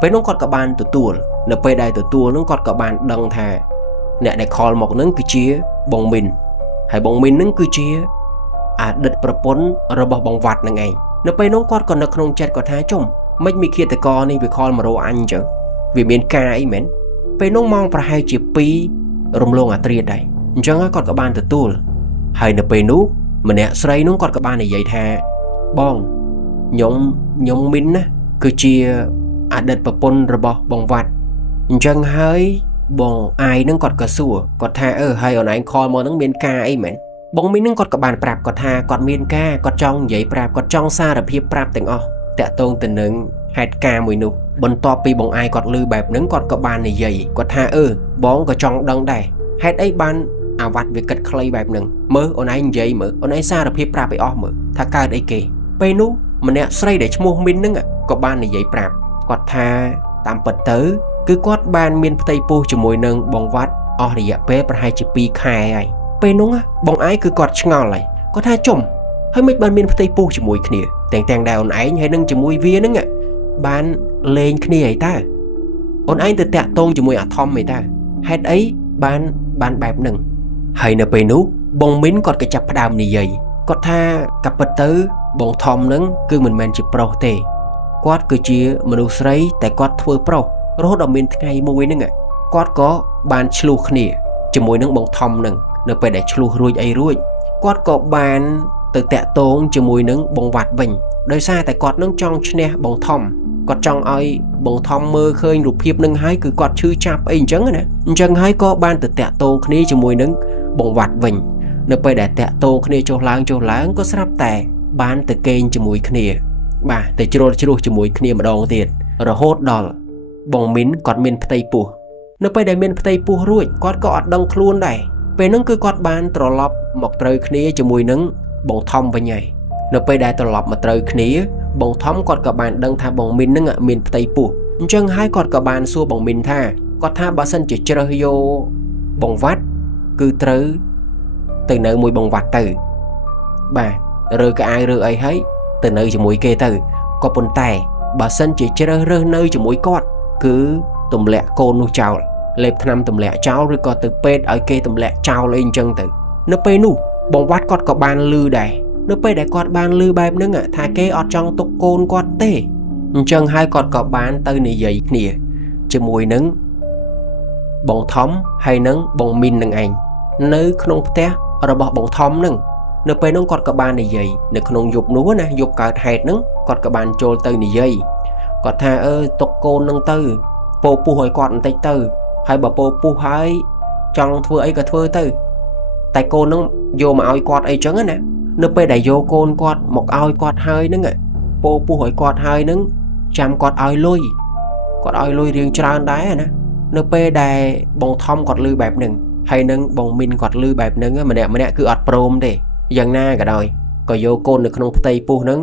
ពេលនោះគាត់ក៏បានទទួលនៅពេលដែលទទួលហ្នឹងគាត់ក៏បានដឹងថាអ្នកដែលខលមកហ្នឹងគឺជាបងមីនហើយបងមីនហ្នឹងគឺជាអតីតប្រពន្ធរបស់បងវត្តហ្នឹងឯងនៅពេលនោះគាត់ក៏នៅក្នុងចិត្តគាត់ថាចុំមិនមានឃាតករនេះវាខលមករកអញអញ្ចឹងវាមានការអីមែនពេលនោះម៉ោងប្រហែលជា2រំលងអាត្រៀតដែរអញ្ចឹងគាត់ក៏បានទទួលហើយនៅពេលនោះម្នាក់ស្រីនោះគាត់ក៏បាននិយាយថាបងខ្ញុំមីនណាគឺជាអតីតប្រពន្ធរបស់បងវត្តអញ្ចឹងហើយបងអាយនឹងគាត់ក៏សួរគាត់ថាហើយអូនឯងខលមកនឹងមានការអីមែនបងមីននឹងគាត់ក៏បានប្រាប់គាត់ថាគាត់មានការគាត់ចង់និយាយប្រាប់គាត់ចង់សារភាពប្រាប់ទាំងអស់តាក់ទងទៅនឹងហេតុការណ៍មួយនោះបន្ទាប់ពីបងអាយគាត់ឮបែបហ្នឹងគាត់ក៏បាននិយាយគាត់ថាបងក៏ចង់ដឹងដែរហេតុអីបានអាវ៉ាត់វាគិតខ្លីបែបហ្នឹងមើលអូនឯងនិយាយមើលអូនឯងសារភាពប្រាប់ឲ្យអស់មើលថាកើតអីគេពេលនោះម្នាក់ស្រីដែលឈ្មោះមីនហ្នឹងក៏បាននិយាយប្រាប់គាត់ថាតាមពិតទៅគឺគាត់បានមានផ្ទៃពោះជាមួយនឹងបងវត្តអស់រយៈពេលប្រហែលជា2ខែហើយពេលនោះបងឯងគឺគាត់ឆ្ងល់ហើយគាត់ថាចុំហើយមិនបានមានផ្ទៃពោះជាមួយគ្នាទាំងដែលអូនឯងហើយនឹងជាមួយវាហ្នឹងបានលេងគ្នាអីតើអូនឯងទៅតាក់ទងជាមួយអាថមអីតើហេតុអីបានបែបហ្នឹងហើយនៅពេលនោះបងមីនគាត់ក៏ចាប់ផ្ដើមនិយាយគាត់ថាកាពិតទៅបងថមហ្នឹងគឺមិនមែនជាប្រុសទេគាត់គឺជាមនុស្សស្រីតែគាត់ធ្វើប្រុសរហូតដល់មានថ្ងៃមួយហ្នឹងគាត់ក៏បានឆ្លោះគ្នាជាមួយនឹងបងថមហ្នឹងនៅពេលដែលឆ្លោះរួចគាត់ក៏បានទៅតាក់ទងជាមួយនឹងបងវត្តវិញដោយសារតែគាត់នឹងចង់ឈ្នះបងថមគាត់ចង់ឲ្យបងថមមើលឃើញរូបភាពនឹងហើយគឺគាត់ឈឺចាប់អីអញ្ចឹងណាអញ្ចឹងហើយក៏បានទៅតាក់ទងគ្នាជាមួយនឹងបងវត្តវិញនៅពេលដែលតាក់ទងគ្នាចុះឡើងក៏ស្រាប់តែបានទៅកេងជាមួយគ្នាបាទទៅជ្រុលជ្រោះជាមួយគ្នាម្ដងទៀតរហូតដល់បងមីនគាត់មានផ្ទៃពោះនៅពេលដែលមានផ្ទៃពោះរួចគាត់ក៏អត់ដឹងខ្លួនដែរពេលហ្នឹងគឺគាត់បានត្រឡប់មកត្រូវគ្នាជាមួយនឹងបងថមវិញហើយនៅពេលដែលត្រឡប់មកត្រូវគ្នាបងថមគាត់ក៏បានដឹងថាបងមីនហ្នឹងមានផ្ទៃពោះអញ្ចឹងហើយគាត់ក៏បានសួរបងមីនថាគាត់ថាបើសិនជាជ្រើសយកបងវត្តគឺត្រូវទៅនៅមួយបងវត្តទៅបាទរើកអាយរើអីហើយទៅនៅជាមួយគេទៅក៏ប៉ុន្តែបើសិនជាជ្រើសរើសនៅជាមួយគាត់គឺទម្លាក់កូននោះចោលលេបថ្នាំទម្លាក់ចោលឬក៏ទៅពេទ្យឲ្យគេទម្លាក់ចោលអីអញ្ចឹងទៅនៅពេលនោះបងវត្តគាត់ក៏បានលឺដែរនៅពេលដែលគាត់បានលឺបែបហ្នឹងថាគេអត់ចង់ទុកកូនគាត់ទេអញ្ចឹងហើយគាត់ក៏បានទៅនិយាយគ្នាជាមួយនឹងបងថមហើយនឹងបងមីននឹងឯងនៅក្នុងផ្ទះរបស់បងថមហ្នឹងនៅពេលហ្នឹងគាត់ក៏បាននិយាយនៅក្នុងយប់នោះណាយប់កើតហេតុហ្នឹងគាត់ក៏បានចូលទៅនិយាយគាត់ថាទុកកូនហ្នឹងទៅពោពុះឲ្យគាត់បន្តិចទៅហើយបើពោពុះហើយចង់ធ្វើអីក៏ធ្វើទៅតែកូនហ្នឹងយកមកឲ្យគាត់អីចឹងណានៅពេលដែលយកកូនគាត់មកឲ្យគាត់ហើយហ្នឹងពោពុះឲ្យគាត់ហើយហ្នឹងចាំគាត់ឲ្យលុយរៀងច្រើនដែរណានៅពេលដែលបងថមគាត់លឺបែបហ្នឹងហើយនឹងបងមីនគាត់លឺបែបហ្នឹងម្នាក់គឺអត់ព្រមទេយ៉ាងណាក៏ដោយក៏យកកូននៅក្នុងផ្ទៃពោះហ្នឹង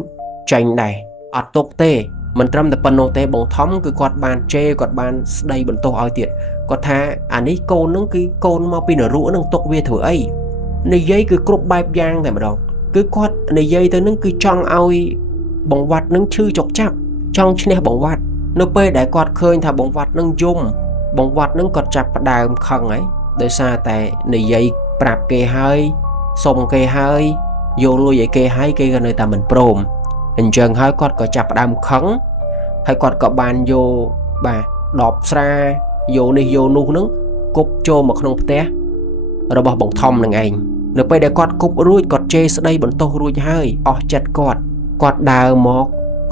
ចាញ់ដែរអត់ទុកទេមិនត្រឹមតែប៉ុណ្ណោះទេបងថមគឺគាត់បានជេរគាត់បានស្ដីបន្ទោសឲ្យទៀតគាត់ថាអានេះកូនហ្នឹងគឺកូនមកពីនរកហ្នឹងទុកវាធ្វើអីនិយាយគឺគ្រប់បែបយ៉ាងតែម្ដងគឺគាត់និយាយទៅហ្នឹងគឺចង់ឲ្យបងវត្តហ្នឹងឈឺចុកចាប់ចង់ឈ្នះបងវត្តនៅពេលដែលគាត់ឃើញថាបងវត្តហ្នឹងយំបងវត្តហ្នឹងគាត់ចាប់ផ្ដើមខឹងហើយដោយសារតែនិយាយប្រាប់គេហើយសុំគេហើយយកលុយឲ្យគេហើយគេក៏នៅតែមិនព្រមអញ្ចឹងហើយគាត់ក៏ចាប់ផ្ដើមខឹងហើយគាត់ក៏បានយកដបស្រាយកនេះយកនោះហ្នឹងគប់ចូលមកក្នុងផ្ទះរបស់បងថមនឹងឯងនៅពេលដែលគាត់គប់រួចគាត់ជេរស្ដីបន្ទោសរួចហើយអស់ចិត្តគាត់ដើរមក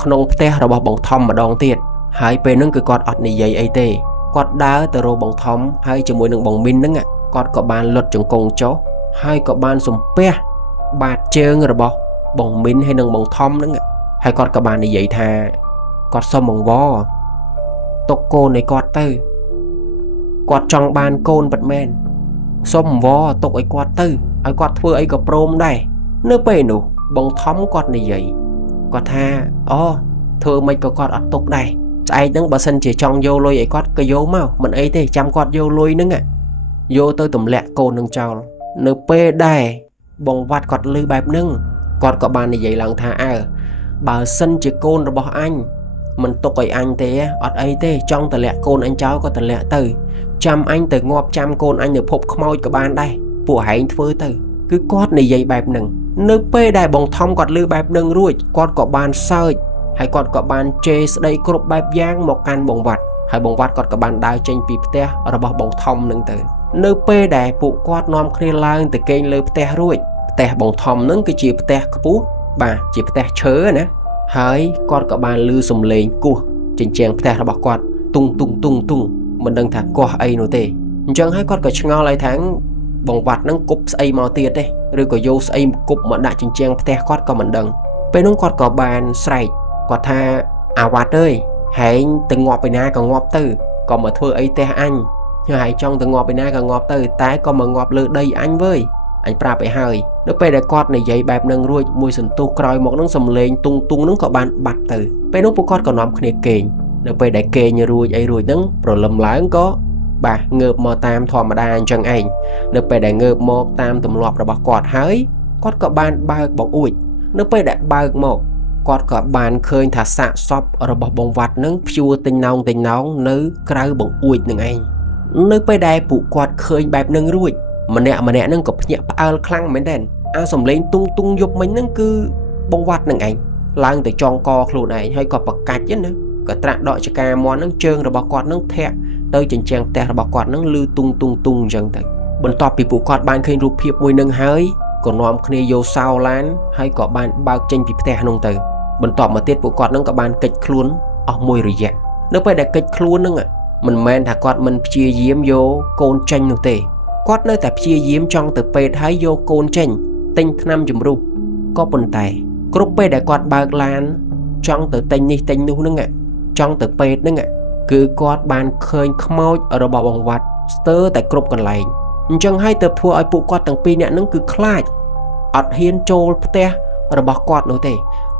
ក្នុងផ្ទះរបស់បងថមម្ដងទៀតហើយពេលហ្នឹងគឺគាត់អត់និយាយអីទេគាត់ដើរទៅរកបងថមហើយជាមួយនឹងបងមីនហ្នឹងគាត់ក៏បានលុតជង្គង់ចុះហើយក៏បានសំពះបាតជើងរបស់ បងមីនហើយនឹងបងថំហ្នឹងហើយគាត់ក៏បាននិយាយថាគាត់សុំបង្វរទុកកូនឲ្យគាត់ទៅគាត់ចង់បានកូនពិតមែនសុំបង្វរទុកឲ្យគាត់ទៅឲ្យគាត់ធ្វើអីក៏ព្រមដែរនៅពេលនោះបងថំគាត់និយាយគាត់ថាអូធ្វើមិនក៏គាត់អត់ទុកដែរស្អែកហ្នឹងបើសិនជាចង់យកលុយឲ្យគាត់ក៏យកមកមិនអីទេចាំគាត់យកលុយហ្នឹងយកទៅទម្លាក់កូននឹងចោលនៅពេលដែរបងវត្តគាត់លឺបែបហ្នឹងគាត់ក៏បាននិយាយឡើងថាបើសិនជាកូនរបស់អញមិនទុកឲ្យអញទេអត់អីទេចង់ទម្លាក់កូនអញចោលក៏ទម្លាក់ទៅចាំអញទៅងាប់ចាំកូនអញនៅភពខ្មោចក៏បានដែរពួកហែងធ្វើទៅគឺគាត់និយាយបែបហ្នឹងនៅពេលដែលបងថំគាត់លឺបែបហ្នឹងរួចគាត់ក៏បានសើចហើយគាត់ក៏បានជេរស្ដីគ្រប់បែបយ៉ាងមកកាន់បងវត្តហើយបងវត្តគាត់ក៏បានដើរចេញពីផ្ទះរបស់បងថំហ្នឹងទៅនៅពេលដែលពួកគាត់នាំគ្នាឡើងទៅគេងលើផ្ទះរួចផ្ទះបងថំហ្នឹងគឺជាផ្ទះខ្ពស់បាទជាផ្ទះឈើណាហើយគាត់ក៏បានឮសំឡេងគោះជញ្ជាំងផ្ទះរបស់គាត់ទុងមិនដឹងថាកោះអីនោះទេអញ្ចឹងហើយគាត់ក៏ឆ្ងល់ឲ្យថាបងវត្តហ្នឹងគប់ស្អីមកទៀតទេឬក៏យកស្អីគប់មកដាក់ជញ្ជាំងផ្ទះគាត់ក៏មិនដឹងពេលនោះគាត់ក៏បានស្រែកគាត់ថាអាវ៉ាត់អើយហែងទៅងាប់ពីណាក៏ងាប់ទៅក៏មកធ្វើអីផ្ទះអញហើយចង់ទៅងាប់ពីណាក៏ងាប់ទៅតែក៏មកងាប់លើដីអញវើយអញប្រាប់ឲ្យហើយនៅពេលដែលគាត់និយាយបែបហ្នឹងរួចមួយសន្ទុះក្រោយមកហ្នឹងសំឡេងទុងហ្នឹងក៏បានបាត់ទៅពេលនោះពួកគាត់ក៏នាំគ្នាគេងនៅពេលដែលគេងរួចហ្នឹងព្រលឹមឡើងក៏បាទងើបមកតាមធម្មតាអញ្ចឹងឯងនៅពេលដែលងើបមកតាមទម្លាប់របស់គាត់ហើយគាត់ក៏បានបើកបង្អួចនៅពេលដែលបើកមកគាត់ក៏បានឃើញថាសាកសពរបស់បងវត្តនឹងព្យួរទិញណោងនៅក្រៅបង្អួចនឹងឯងនៅពេលដែលពួកគាត់ឃើញបែបនឹងរួចម្នាក់នឹងក៏ភ្ញាក់ផ្អើលខ្លាំងមែនទែនអាសំឡេងទុងយប់មិញហ្នឹងគឺបងវត្តនឹងឯងឡើងទៅចងកខ្លួនឯងហើយក៏ប្រកាច់ណាក៏ត្រាក់ដកចកាមន់ហ្នឹងជើងរបស់គាត់ហ្នឹងធាក់ទៅចិញ្ចៀងផ្ទះរបស់គាត់ហ្នឹងលឺទុងអញ្ចឹងទៅបន្ទាប់ពីពួកគាត់បានឃើញរូបភាពមួយនឹងហើយក៏នាំគ្នាយកសោឡានហើយក៏បានបើកចេញពីផ្ទះនោះទៅបន្ទាប់មកទៀតពួកគាត់នឹងក៏បានកិច្ចខ្លួនអស់មួយរយៈនៅពេលដែលកិច្ចខ្លួននឹងមិនមែនថាគាត់មិនព្យាយាមយកកូនចេញនោះទេគាត់នៅតែព្យាយាមចង់ទៅពេទ្យហើយយកកូនចេញទិញថ្នាំជំរុះក៏ប៉ុន្តែគ្រប់ពេលដែលគាត់បើកឡានចង់ទៅទិញនេះទិញនោះហ្នឹងចង់ទៅពេទ្យហ្នឹងគឺគាត់បានឃើញខ្មោចរបស់បងវត្តស្ទើរតែគ្រប់កន្លែងអញ្ចឹងហើយទើបធ្វើឲ្យពួកគាត់ទាំងពីរនាក់ហ្នឹងគឺខ្លាចអត់ហ៊ានចូលផ្ទះរបស់គាត់នោះទេ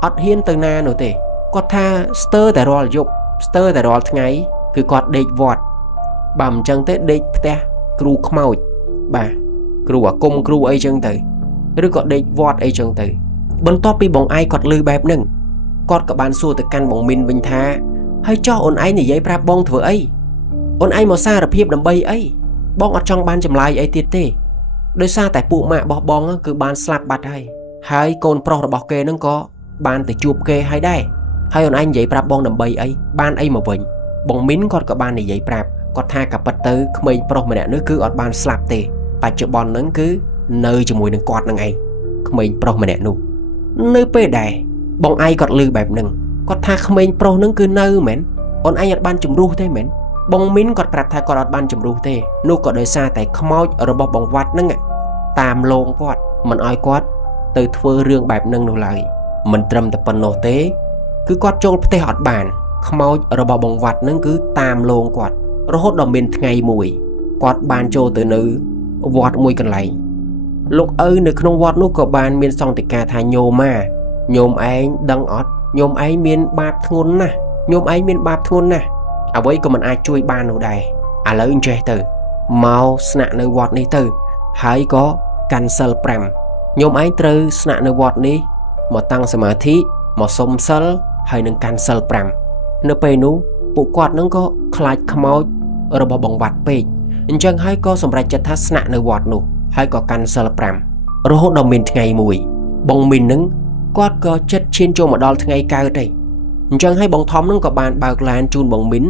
អត់ហ៊ានទៅណានោះទេគាត់ថាស្ទើរតែរាល់យប់ស្ទើរតែរាល់ថ្ងៃគឺគាត់ដេកវត្តបើមិនចឹងទេដេកផ្ទះគ្រូខ្មោចបាទគ្រូអាគមគ្រូអីចឹងទៅឬក៏ដេកវត្តអីចឹងទៅបន្ទាប់ពីបងឯងគាត់លឺបែបហ្នឹងគាត់ក៏បានសួរទៅកាន់បងមីនវិញថាហើយចោះអូនឯងនិយាយប្រាប់បងធ្វើអីអូនឯងមកសារភាពដើម្បីអីបងអត់ចង់បានចម្លើយអីទៀតទេដោយសារតែពួកម៉ាក់របស់បងគឺបានស្លាប់បាត់ហើយកូនប្រុសរបស់គេហ្នឹងក៏បានទៅជួបគេហើយដែរហើយអូនឯងនិយាយប្រាប់បងដើម្បីអីបានអីមកវិញបងមីនគាត់ក៏បាននិយាយប្រាប់គាត់ថាក៏ប៉ិតទៅក្មេងប្រុសម្នាក់នេះគឺអត់បានស្លាប់ទេបច្ចុប្បន្នហ្នឹងគឺនៅជាមួយនឹងគាត់នឹងឯងក្មេងប្រុសម្នាក់នោះនៅពេលដែរបងឯងគាត់លឺបែបហ្នឹងគាត់ថាក្មេងប្រុសហ្នឹងគឺនៅមែនអូនឯងអត់បានជំរុះទេមែនបងមីនគាត់ប្រាប់ថាគាត់អត់បានជំរុះទេនោះក៏ដោយសារតែខ្មោចរបស់បងវត្តហ្នឹងតាមលងគាត់មិនឲ្យគាត់ទៅធ្វើរឿងបែបហ្នឹងនោះឡើយមិនត្រឹមតែប៉ុណ្ណោះទេគឺគាត់ចូលផ្ទះអត់បានខ្មោចរបស់បងវត្តហ្នឹងគឺតាមលងគាត់រហូតដល់មានថ្ងៃមួយគាត់បានចូលទៅនៅវត្តមួយកន្លែងលោកឪនៅក្នុងវត្តនោះក៏បានមានសង្កេតការថាញោមឯងដឹងអត់ញោមឯងមានបាបធ្ងន់ណាស់ញោមឯងមានបាបធ្ងន់ណាស់អ្វីក៏មិនអាចជួយបាននោះដែរឥឡូវអញ្ចេះទៅមកស្នាក់នៅវត្តនេះទៅហើយក៏កាន់សិល5ញោមឯងត្រូវស្នាក់នៅវត្តនេះមកតាំងសមាធិមកសុំសិលហើយនឹងកាន់សិល5នៅពេលនោះពួកគាត់នឹងក៏ខ្លាចខ្មោចរបស់បងវត្តពេកអញ្ចឹងហើយក៏សម្រេចចិត្តថាស្នាក់នៅវត្តនោះហើយក៏កាន់សិល5រហូតដល់មានថ្ងៃមួយបងមីននឹងគាត់ក៏ចិត្តឈានចូលមកដល់ថ្ងៃកើតទេអញ្ចឹងហើយបងថំនឹងក៏បានបើកឡានជូនបងមីន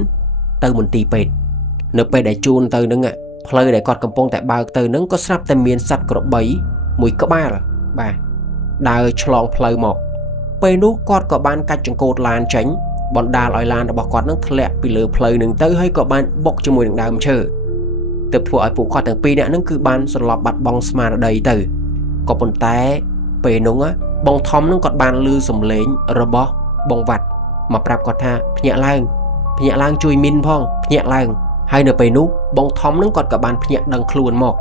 ទៅមន្ទីរពេទ្យនៅពេលដែលជូនទៅនឹងផ្លូវដែលគាត់កំពុងតែបើកទៅនឹងក៏ស្រាប់តែមានសត្វក្របីមួយក្បាលបាទដើរឆ្លងផ្លូវមកពេលនោះគាត់ក៏បានកាច់ចង្កូតឡានចេញបណ្ដាលឲ្យឡានរបស់គាត់នឹងធ្លាក់ពីលើផ្លូវនឹងទៅហើយក៏បានបុកជាមួយនឹងដើមឈើទើបធ្វើឲ្យពួកគាត់ទាំងពីរនាក់នឹងគឺបានសន្លប់បាត់បង់ស្មារតីទៅក៏ប៉ុន្តែពេលនោះ បងធំនឹងគាត់បានលឺសំឡេងរបស់បងវត្តមកប្រាប់គាត់ថាភ្ញាក់ឡើងជួយមីនផងភ្ញាក់ឡើងហើយនៅពេលនោះបងធំនឹងគាត់ក៏បានភ្ញាក់ដឹងខ្លួនមក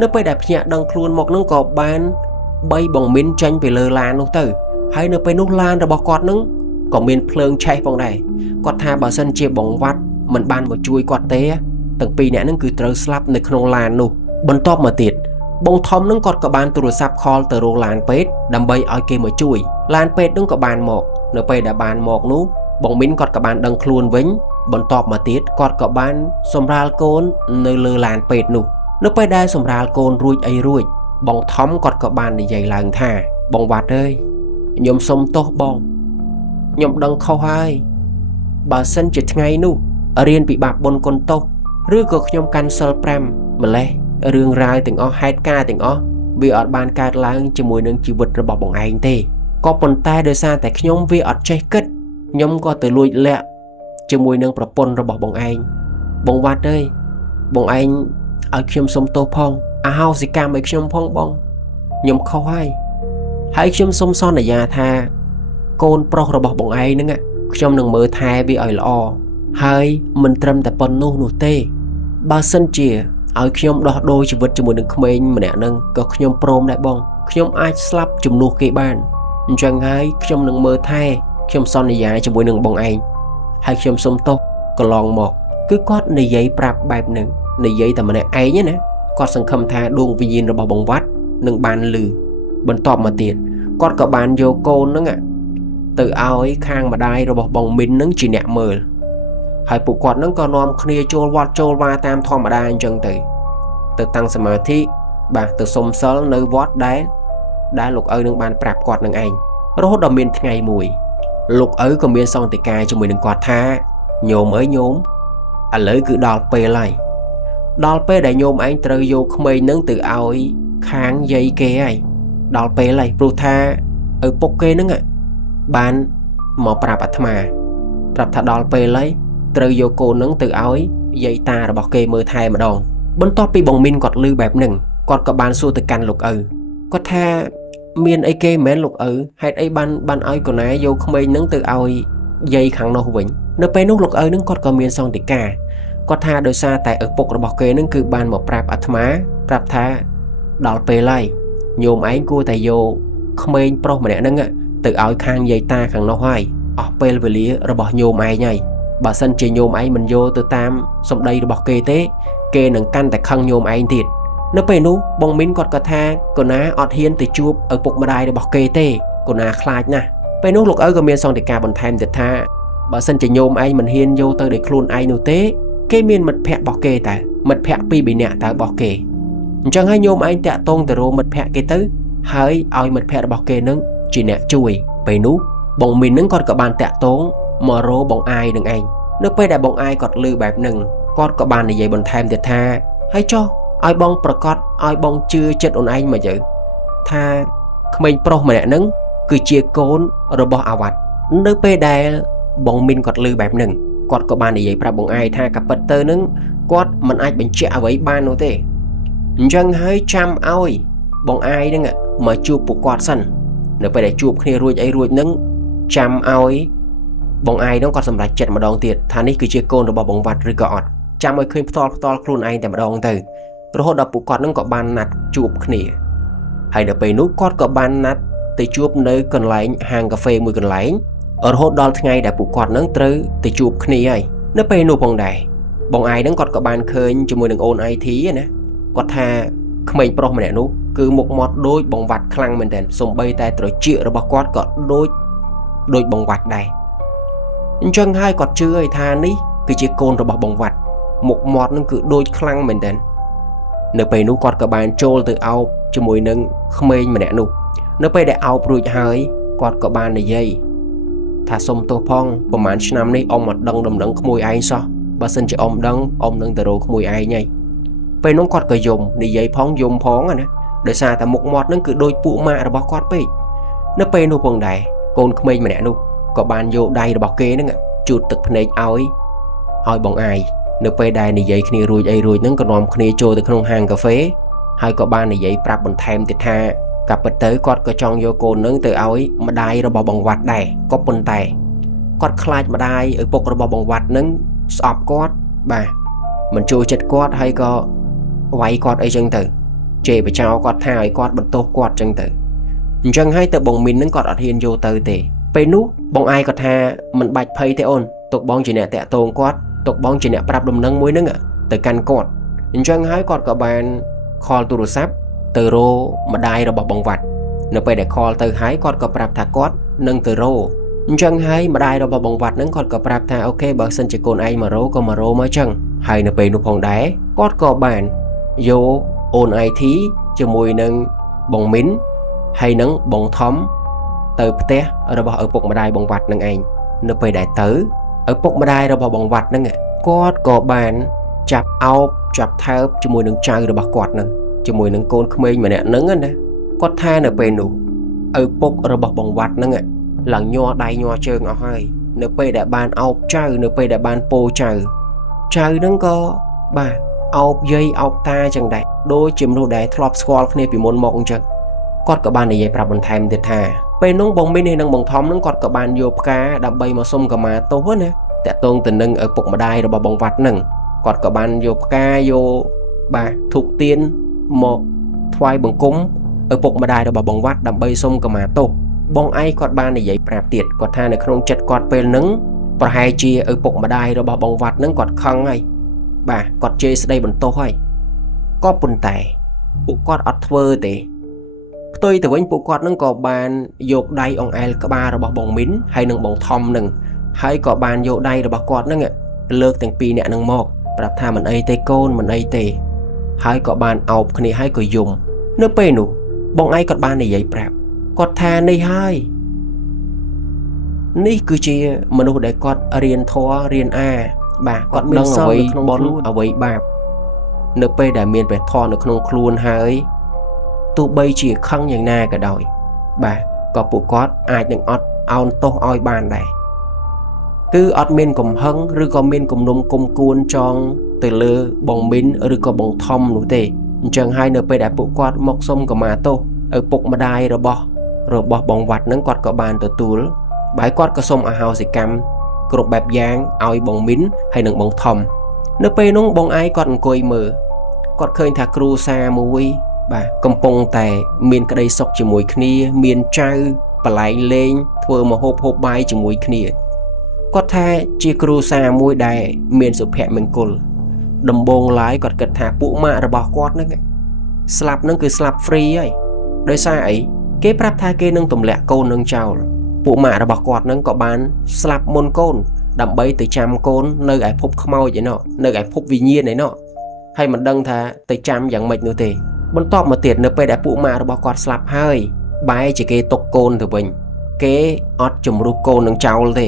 នៅពេលដែលភ្ញាក់ដឹងខ្លួនមកនឹងក៏បានបីបងមីនចាញ់ពីលើឡាននោះទៅហើយនៅពេលនោះឡានរបស់គាត់នឹងក៏មានភ្លើងឆេះផងដែរគាត់ថាបើសិនជាបងវត្តមិនបានមកជួយគាត់ទេទាំងពីរនាក់នឹងគឺត្រូវស្លាប់នៅក្នុងឡាននោះបន្ទាប់មកទៀតបងធំនឹងគាត់ក៏បានទូរស័ព្ទខលទៅរកឡានពេទ្យដើម្បីឲ្យគេមកជួយឡានពេទ្យនឹងក៏បានមកនៅពេលដែលបានមកនោះបងមីនគាត់ក៏បានដឹងខ្លួនវិញបន្ទាប់មកទៀតគាត់ក៏បានសម្រាលកូននៅលើឡានពេទ្យនោះនៅពេលដែលសម្រាលកូនរួចបងធំគាត់ក៏បាននិយាយឡើងថាបងវត្តអើយខ្ញុំសុំទោសបងខ្ញុំដឹងខុសហើយបើសិនជាថ្ងៃនោះរៀនពីបាបបុណ្យគុណទោសឬក៏ខ្ញុំកាន់សិល5ម្លេះរឿងរ៉ាវទាំងអស់ហេតុការណ៍ទាំងអស់វាអត់បានកើតឡើងជាមួយនឹងជីវិតរបស់បងឯងទេក៏ប៉ុន្តែដោយសារតែខ្ញុំវាអត់ចេះគិតខ្ញុំក៏ទៅលួចលាក់ជាមួយនឹងប្រពន្ធរបស់បងឯងបងវត្តអើយបងឯងឲ្យខ្ញុំសុំទោសផងអហោសិកម្មឲ្យខ្ញុំផងបងខ្ញុំខុសហើយខ្ញុំសុំសន្យាថាកូនប្រុសរបស់បងឯងហ្នឹងខ្ញុំនឹងមើលថែវាឲ្យល្អហើយមិនត្រឹមតែប៉ុណ្ណោះនោះទេបើសិនជាឲ្យខ្ញុំដោះដូរជីវិតជាមួយនឹងក្មេងម្នាក់ហ្នឹងក៏ខ្ញុំព្រមដែរបងខ្ញុំអាចស្លាប់ជំនួសគេបានអញ្ចឹងហើយខ្ញុំនឹងមើលថែខ្ញុំសន្យាជាមួយនឹងបងឯងហើយខ្ញុំសុំទោសកន្លងមកគឺគាត់និយាយប្រាប់បែបហ្នឹងនិយាយតែម្នាក់ឯងណាគាត់សង្ឃឹមថាដួងវិញ្ញាណរបស់បងវត្តនឹងបានលឺបន្ទាប់មកទៀតគាត់ក៏បានយកកូនហ្នឹងទៅឲ្យខាងម្ដាយរបស់បងមីនហ្នឹងជាអ្នកមើលហើយពួកគាត់ហ្នឹងក៏នាំគ្នាចូលវត្តចូលវាតាមធម្មតាអញ្ចឹងទៅតាំងសមាធិបាទទៅសុំសិលនៅវត្តដែលលោកឪនឹងបានប្រាប់គាត់នឹងឯងរហូតដល់មានថ្ងៃមួយលោកឪក៏មានសង្កេតការជាមួយនឹងគាត់ថាញោមអើយញោមឥឡូវគឺដល់ពេលហើយដល់ពេលដែលញោមឯងត្រូវយកក្មេងនឹងទៅឲ្យខាងយាយគេហើយដល់ពេលហើយព្រោះថាឪពុកគេនឹងបានមកប្រាប់អាត្មាប្រាប់ថាដល់ពេលហើយត្រូវយកកូននឹងទៅឲ្យយាយតារបស់គេមើលថែម្ដងបន្ទាប់ពីបងមីនគាត់ឮបែបហ្នឹងគាត់ក៏បានសួរទៅកាន់លោកឪគាត់ថាមានអីគេមែនលោកឪហេតុអីបានឲ្យកូនណាយកក្មេងនឹងទៅឲ្យយាយខាងនោះវិញនៅពេលនោះលោកឪនឹងគាត់ក៏មានសង្កេតការគាត់ថាដោយសារតែឪពុករបស់គេនឹងគឺបានមកប្រាប់អាត្មាប្រាប់ថាដល់ពេលហើយញោមឯងគួរតែយកក្មេងប្រុសម្នាក់ហ្នឹងទៅឲ្យខាងយាយតាខាងនោះហើយអស់ពេលវេលារបស់ញោមឯងហើយបើសិនជាញោមឯងមិនយកទៅតាមសម្ដីរបស់គេទេគេនឹងកាន់តែខឹងញោមឯងទៀតនៅពេលនោះបងមីនគាត់ក៏ថាកូនណាអត់ហ៊ានទៅជួបឪពុកម្ដាយរបស់គេទេកូនណាខ្លាចណាស់ពេលនោះលោកឪក៏មានសង្កេតការបន្ថែមទៀតថាបើសិនជាញោមឯងមិនហ៊ានយកទៅដោយខ្លួនឯងនោះទេគេមានមិត្តភ័ក្តិរបស់គេតែមិត្តភ័ក្តិ2-3នាក់តើរបស់គេអញ្ចឹងហើយញោមឯងតាក់ទងទៅរកមិត្តភ័ក្តិគេទៅហើយឲ្យមិត្តភ័ក្តិរបស់គេនឹងជាអ្នកជួយពេលនោះបងមីននឹងគាត់ក៏បានតាក់ទងមករកបងអាយនឹងឯងនៅពេលដែលបងអាយគាត់ឮបែបហ្នឹងគាត់ក៏បាននិយាយបន្ថែមទៀតថាហើយចុះឲ្យបងប្រកាសឲ្យបងជឿចិត្តអូនឯងមកទៅថាក្មេងប្រុសម្នាក់ហ្នឹងគឺជាកូនរបស់អាវ៉ាត់នៅពេលដែលបងមីនគាត់ឮបែបហ្នឹងគាត់ក៏បាននិយាយប្រាប់បងអាយថាកាពិតទៅហ្នឹងគាត់មិនអាចបញ្ជាក់អ្វីបាននោះទេអញ្ចឹងហើយចាំឲ្យបងអាយហ្នឹងមកជួបពួកគាត់សិននៅពេលដែលជួបគ្នារួចហ្នឹងចាំឲ្យបងអាយហ្នឹងគាត់សម្រេចចិត្តម្ដងទៀតថានេះគឺជាកូនរបស់បងវត្តឬក៏អត់ចាំឲ្យឃើញផ្ទាល់ខ្លួនឯងតែម្ដងទៅរហូតដល់ពួកគាត់ហ្នឹងក៏បានណាត់ជួបគ្នាហើយដល់ពេលនោះគាត់ក៏បានណាត់ទៅជួបនៅកន្លែងហាងកាហ្វេមួយកន្លែងរហូតដល់ថ្ងៃដែលពួកគាត់ហ្នឹងត្រូវទៅជួបគ្នាហើយនៅពេលនោះផងដែរបងអាយហ្នឹងគាត់ក៏បានឃើញជាមួយនឹងអូន IT ណាគាត់ថាក្មេងប្រុសម្នាក់នោះគឺមុខមាត់ដូចបងវត្តខ្លាំងមែនទែនសូម្បីតែត្រចៀករបស់គាត់ក៏ដូចបងវត្តដែរអញ្ចឹងហើយគាត់ជឿឲ្យថានេះគឺជាកូនរបស់បងវត្តមុខមាត់នឹងគឺដូចខ្លាំងមែនទែននៅពេលនោះគាត់ក៏បានចូលទៅអោបជាមួយនឹងក្មេងម្នាក់នោះនៅពេលដែលអោបរួចហើយគាត់ក៏បាននិយាយថាសុំទោសផងប្រហែលឆ្នាំនេះអ៊ំអត់ដឹងដំណឹងក្មួយឯងសោះបើសិនជាអ៊ំដឹងអ៊ំនឹងទៅរកក្មួយឯងហើយពេលនោះគាត់ក៏យំនិយាយផងយំផងណាដោយសារតែមុខមាត់នឹងគឺដូចពួកម៉ាក់របស់គាត់ពេកនៅពេលនោះផងដែរកូនក្មេងម្នាក់នោះក៏បានយកដៃរបស់គេហ្នឹងជូតទឹកភ្នែកឲ្យបងអាយនៅពេលដែលនិយាយគ្នារួចហ្នឹងក៏នាំគ្នាចូលទៅក្នុងហាងកាហ្វេហើយក៏បាននិយាយប្រាប់បន្ថែមទៀតថា cặp bật tới quạt có trong vô cô nâng từ áo mà đai rồi bỏ bằng vặt đẻ có bồn tè quạt khai mà đai ở bọc rồi bỏ bằng vặt nâng sọp quạt bà mình chui chết quạt hay có váy quạt ấy chân tử chê bà cháu quạt thai quạt bật tốt quạt chân tử chân hay từ bồng mình nâng quạt ở hiên vô từ tề pe nút bong ai quạt ha mình bạch phay thế ôn tục bong chỉ nè tẹt tôn quạt tục bong chỉ nè prap đầm nâng muối nâng à từ căn quạt chân hay quạt có bàn call tu sắp từ rô mà đai rồi bỏ bằng vặt nóไปđể call từ hái quạt có prap thả quạt nâng từ rô chân hay mà đai rồi bỏ bằng vặt nâng quạt có prap thả ok bà xin chỉ côn ai mà rô mới chân hay nó pe nút phong đá quạt có bàn vô ôn ai thí cho mùi nâng bồng mín hay nâng bồng thóm từ té rồi bỏ ở bụng mà đai bằng vặt nâng anh nóไปđại tử ở bụng mà đai rồi bỏ bằng vặt nâng quạt có bàn chập áo chập tháo cho mùi nâng chơi rồi bỏ quạt nâng cho mùi nâng côn khmênh mà nè nâng anh đấy quạt tha nóไปnụ ở bụng rồi bỏ bằng vặt nâng lằng nho đai nho chơi ngõ hai nóไปđại bàn áo chơi nóไปđại bàn po chơi nâng có bà áo dây áo ta chẳng đại đôi chìm đồ đại thọp squall này bị môn mộng chẳng quạt các bạn này dây prap bần thèm để thàไปnông bông bên này nâng bông thom nâng quạt các bạn vô cá đập bay mà xông cả mà tốt hết nèแต่ตรงtình nâng ở bụng mà đai rồi bỏ bằng vặt nâng quạt các bạn vô cá vô bà thuộc tiên một thoai bằng cúng ở bụng mà đai rồi bỏ bằng vặt đập bay xông cả mà tốt bông ai quạt bạn này dây prap tiệt quạt tha này không chật quạt pe nâng và hai chia ở bụng mà đai rồi bỏ bằng vặt nâng quạt khăng này bà quạt chơi đây bằng tốt hay có bùn tẻ bộ quạt ọt vơ tệ tôi từ với bộ quạt nâng có bàn dột đây ông ai có ba rồi bỏ bông mín hay nâng bông thom nâng hay có bàn dột đây rồi bỏ quạt nâng lược từng pi nè nâng một đặt tha mình ấy tê côn mình ấy tê hay có bàn ọc này hay có dùng nước pe nụ bông ai có bàn này vậy prap quạt tha này hay ní cứ chỉ mình đâu để quạt riêng thoa riêng a bà quạt miên ở với bón ở với bà nước pe đã miên về thoa được không luôn hay tụ bay chỉ khăngอย่างna cả đời bà có bộ quát ai đừng ọt ao tô oi bàn này cứ ọt miên cùng hăng rồi có miên cùng nôm cùng cuốn trong từ lơ bồng mín rồi có bồng thom nụ tê chẳng hai nửa pe đã bộ quát mọc sông của mà tô ở bụng mà đai rồi bỏ bồng vặt nâng quát có bàn từ túi bãi quát có sông ở hào gì cam cột bẹp giang oi bồng mín hay nâng bồng thom nửa pe nông bồng ai quát coi mờ quát khơi thà cru xa mùi bàកំពុងតែមានក្តីសុខជាមួយគ្នាមានចៅបលែងលេងធ្វើមកហូបបាយជាមួយគ្នាគាត់ថាជាគ្រួសារមួយដែលមានសុភមង្គលដំបងឡាយគាត់គិតថាពួកម៉ាក់របស់គាត់ហ្នឹងស្លាប់ហ្នឹងគឺស្លាប់ free ហើយដោយសារអីគេប្រាប់ថាគេនឹងទម្លាក់កូននឹងចោលពួកម៉ាក់របស់គាត់ហ្នឹងក៏បានស្លាប់មុនកូនដើម្បីទៅចាំកូននៅឯភពខ្មោចឯណោះនៅឯភពវិញ្ញាណឯណោះហើយមិនដឹងថាទៅចាំយ៉ាងម៉េចនោះទេបន្ទាប់មកទៀតនៅពេលដែលពួកម៉ាក់របស់គាត់ស្លាប់ហើយបែរជាគេຕົកកូនទៅវិញគេអត់ជំរុះកូននឹងចោលទេ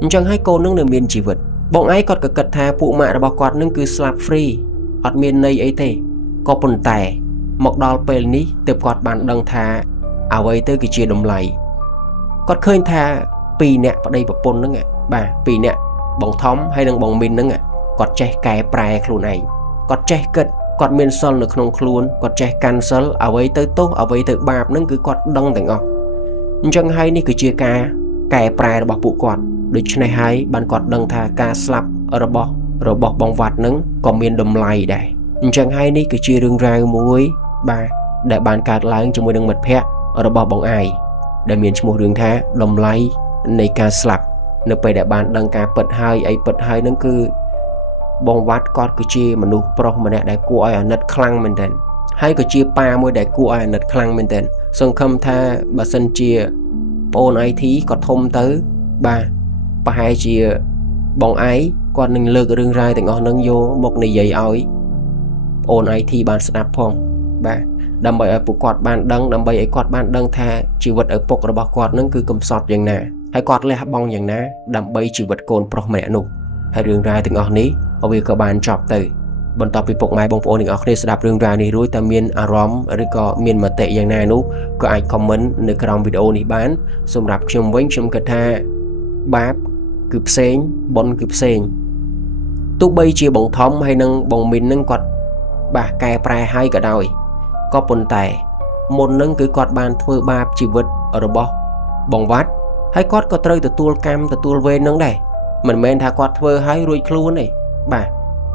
អញ្ចឹងហើយកូននឹងនៅមានជីវិតបងឯងគាត់ក៏គិតថាពួកម៉ាក់របស់គាត់នឹងគឺស្លាប់ free អត់មានន័យអីទេក៏ប៉ុន្តែមកដល់ពេលនេះទើបគាត់បានដឹងថាអ្វីទៅគឺជាតម្លៃគាត់ឃើញថាពីរអ្នកប្តីប្រពន្ធហ្នឹងបាទពីរអ្នកបងធំហើយនិងបងមីនហ្នឹងគាត់ចេះកែប្រែខ្លួនឯងគាត់ចេះគិតគាត់មានសិលនៅក្នុងខ្លួនគាត់ចេះកាន់សិលអ្វីទៅទោសអ្វីទៅបាបហ្នឹងគឺគាត់ដឹងទាំងអស់អញ្ចឹងហើយនេះគឺជាការកែប្រែរបស់ពួកគាត់ដូច្នេះហើយបានគាត់ដឹងថាការស្លាប់របស់បងវត្តហ្នឹងក៏មានតម្លៃដែរអញ្ចឹងហើយនេះគឺជារឿងរ៉ាវមួយបាទដែលបានកើតឡើងជាមួយនឹងមិត្តភ័ក្តិរបស់បងអាយដែលមានឈ្មោះរឿងថាតម្លៃនៃការស្លាប់នៅពេលដែលបានដឹងការពិតហើយអីពិតហើយហ្នឹងគឺបងវត្តគាត់គឺជាមនុស្សប្រុសម្នាក់ដែលគួរឲ្យអាណិតខ្លាំងមែនទែនហើយក៏ជាប៉ាមួយដែលគួរឲ្យអាណិតខ្លាំងមែនទែនសង្ឃឹមថាបើសិនជាបង IT គាត់ធំទៅបាទប្រហែលជាបងឯងគាត់នឹងលើករឿងរ៉ាវទាំងអស់ហ្នឹងយកមកនិយាយឲ្យបង IT បានស្ដាប់ផងបាទដើម្បីឲ្យពួកគាត់បានដឹងដើម្បីឲ្យគាត់បានដឹងថាជីវិតឪពុករបស់គាត់ហ្នឹងគឺកំសត់យ៉ាងណាហើយគាត់លះបង់យ៉ាងណាដើម្បីជីវិតកូនប្រុសម្នាក់នោះហើយរឿងរ៉ាវទាំងអស់នេះវាក៏បានចប់ទៅបន្ទាប់ពីពុកម៉ែបងប្អូនទាំងអស់គ្នាស្ដាប់រឿងរ៉ាវនេះរួចតើមានអារម្មណ៍ឬក៏មានមតិយ៉ាងណានោះក៏អាច comment នៅក្រោមវីដេអូនេះបានសម្រាប់ខ្ញុំវិញខ្ញុំគិតថាបាបគឺផ្សេងបុណ្យគឺផ្សេងទោះបីជាបងធំហើយនឹងបងមីននឹងគាត់បាទកែប្រែឲ្យក៏ដោយក៏ប៉ុន្តែ មុននឹងគឺគាត់បានធ្វើបាបជីវិតរបស់បងវត្តហើយគាត់ក៏ត្រូវទទួលកម្មទទួលវេននឹងដែរមិនមែនថាគាត់ធ្វើឲ្យរួចខ្លួនទេបាទ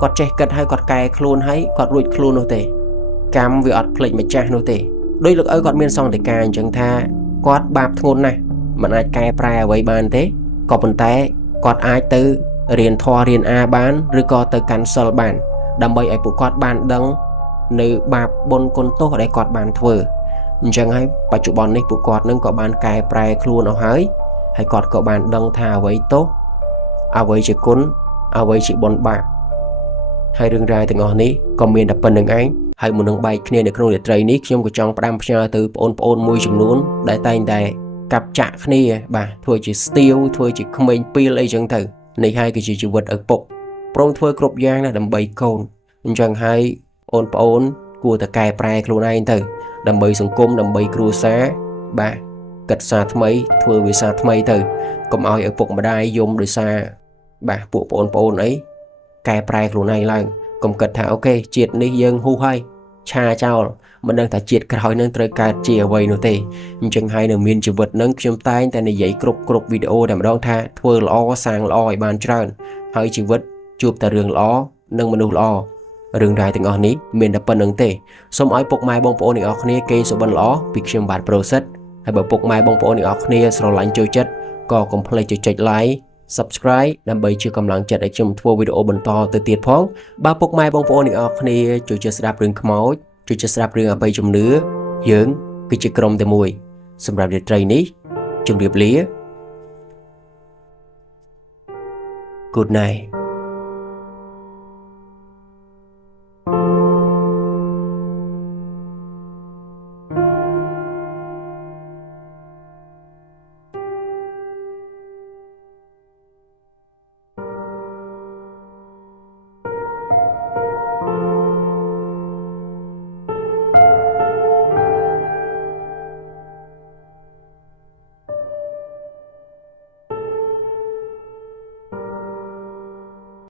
គាត់ចេះគិតឲ្យគាត់កែខ្លួនឲ្យគាត់រួចខ្លួននោះទេកម្មវាអត់ភ្លេចម្ចាស់នោះទេដោយលោកឪគាត់មានសង្កេតការណ៍អញ្ចឹងថាគាត់បាបធ្ងន់ណាស់មិនអាចកែប្រែអ្វីបានទេក៏ប៉ុន្តែគាត់អាចទៅរៀនធម៌រៀនអាបានឬក៏ទៅកាន់សិលបានដើម្បីឲ្យពួកគាត់បានដឹងនៅបាបបុណ្យគុណទោសដែលគាត់បានធ្វើអញ្ចឹងហើយបច្ចុប្បន្ននេះពួកគាត់នឹងក៏បានកែប្រែខ្លួនអស់ហើយគាត់ក៏បានដឹងថាអ្វីទោសអ្វីជាគុណអ្វីជាបុណ្យបាបហើយរឿងរ៉ាវទាំងអស់នេះក៏មានតែប៉ុណ្្នឹងឯងហើយមុននឹងបែកគ្នានៅក្នុងរាត្រីនេះខ្ញុំក៏ចង់ផ្ដាំផ្ញើទៅបងប្អូនមួយចំនួនដែលតែងតែកាប់ចាក់គ្នាបាទធ្វើជាស្ទាវធ្វើជាក្មេងពីលអីចឹងទៅនេះហើយគឺជាជីវិតឪពុកព្រមធ្វើគ្រប់យ៉ាងណាដើម្បីកូនអញ្ចឹងហើយបងប្អូនគួរតែកែប្រែខ្លួនឯងទៅដើម្បីសង្គមដើម្បីគ្រួសារបាទគិតសារថ្មីធ្វើវាសារថ្មីទៅកុំឲ្យឪពុកម្ដាយយំដោយសារបាទពួកបងប្អូនអីកែប្រែខ្លួនឯងឡើងកុំគិតថាអូខេជាតិនេះយើងហ៊ូហើយឆាចោលមិនដឹងថាជាតិក្រោយនឹងត្រូវកើតជាអ្វីនោះទេអញ្ចឹងហើយនៅមានជីវិតនឹងខ្ញុំតែងតែនិយាយគ្រប់វីដេអូតែម្ដងថាធ្វើល្អសាងល្អឲ្យបានច្រើនហើយជីវិតជួបតែរឿងល្អនិងមនុស្សល្អរឿងរ៉ាវទាំងអស់នេះមានតែប៉ុណ្្នឹងទេសូមឲ្យពុកម៉ែបងប្អូនទាំងអស់គ្នាគេសុបិនល្អពីខ្ញុំបាទប្រូសិតហើយបើពុកម៉ែបងប្អូនទាំងអស់គ្នាស្រឡាញ់ចូលចិត្តក៏កុំភ្លេចចុច like subscribe ដើម្បីជាកម្លាំងចិត្តឲ្យខ្ញុំធ្វើវីដេអូបន្តទៅទៀតផងបើពុកម៉ែបងប្អូនទាំងអស់គ្នាចូលចិត្តស្ដាប់រឿងខ្មោចចូលចិត្តស្ដាប់រឿងអបិយជំនឿយើងគឺជាក្រុមតែមួយសម្រាប់រាត្រីនេះជម្រាបលា Good night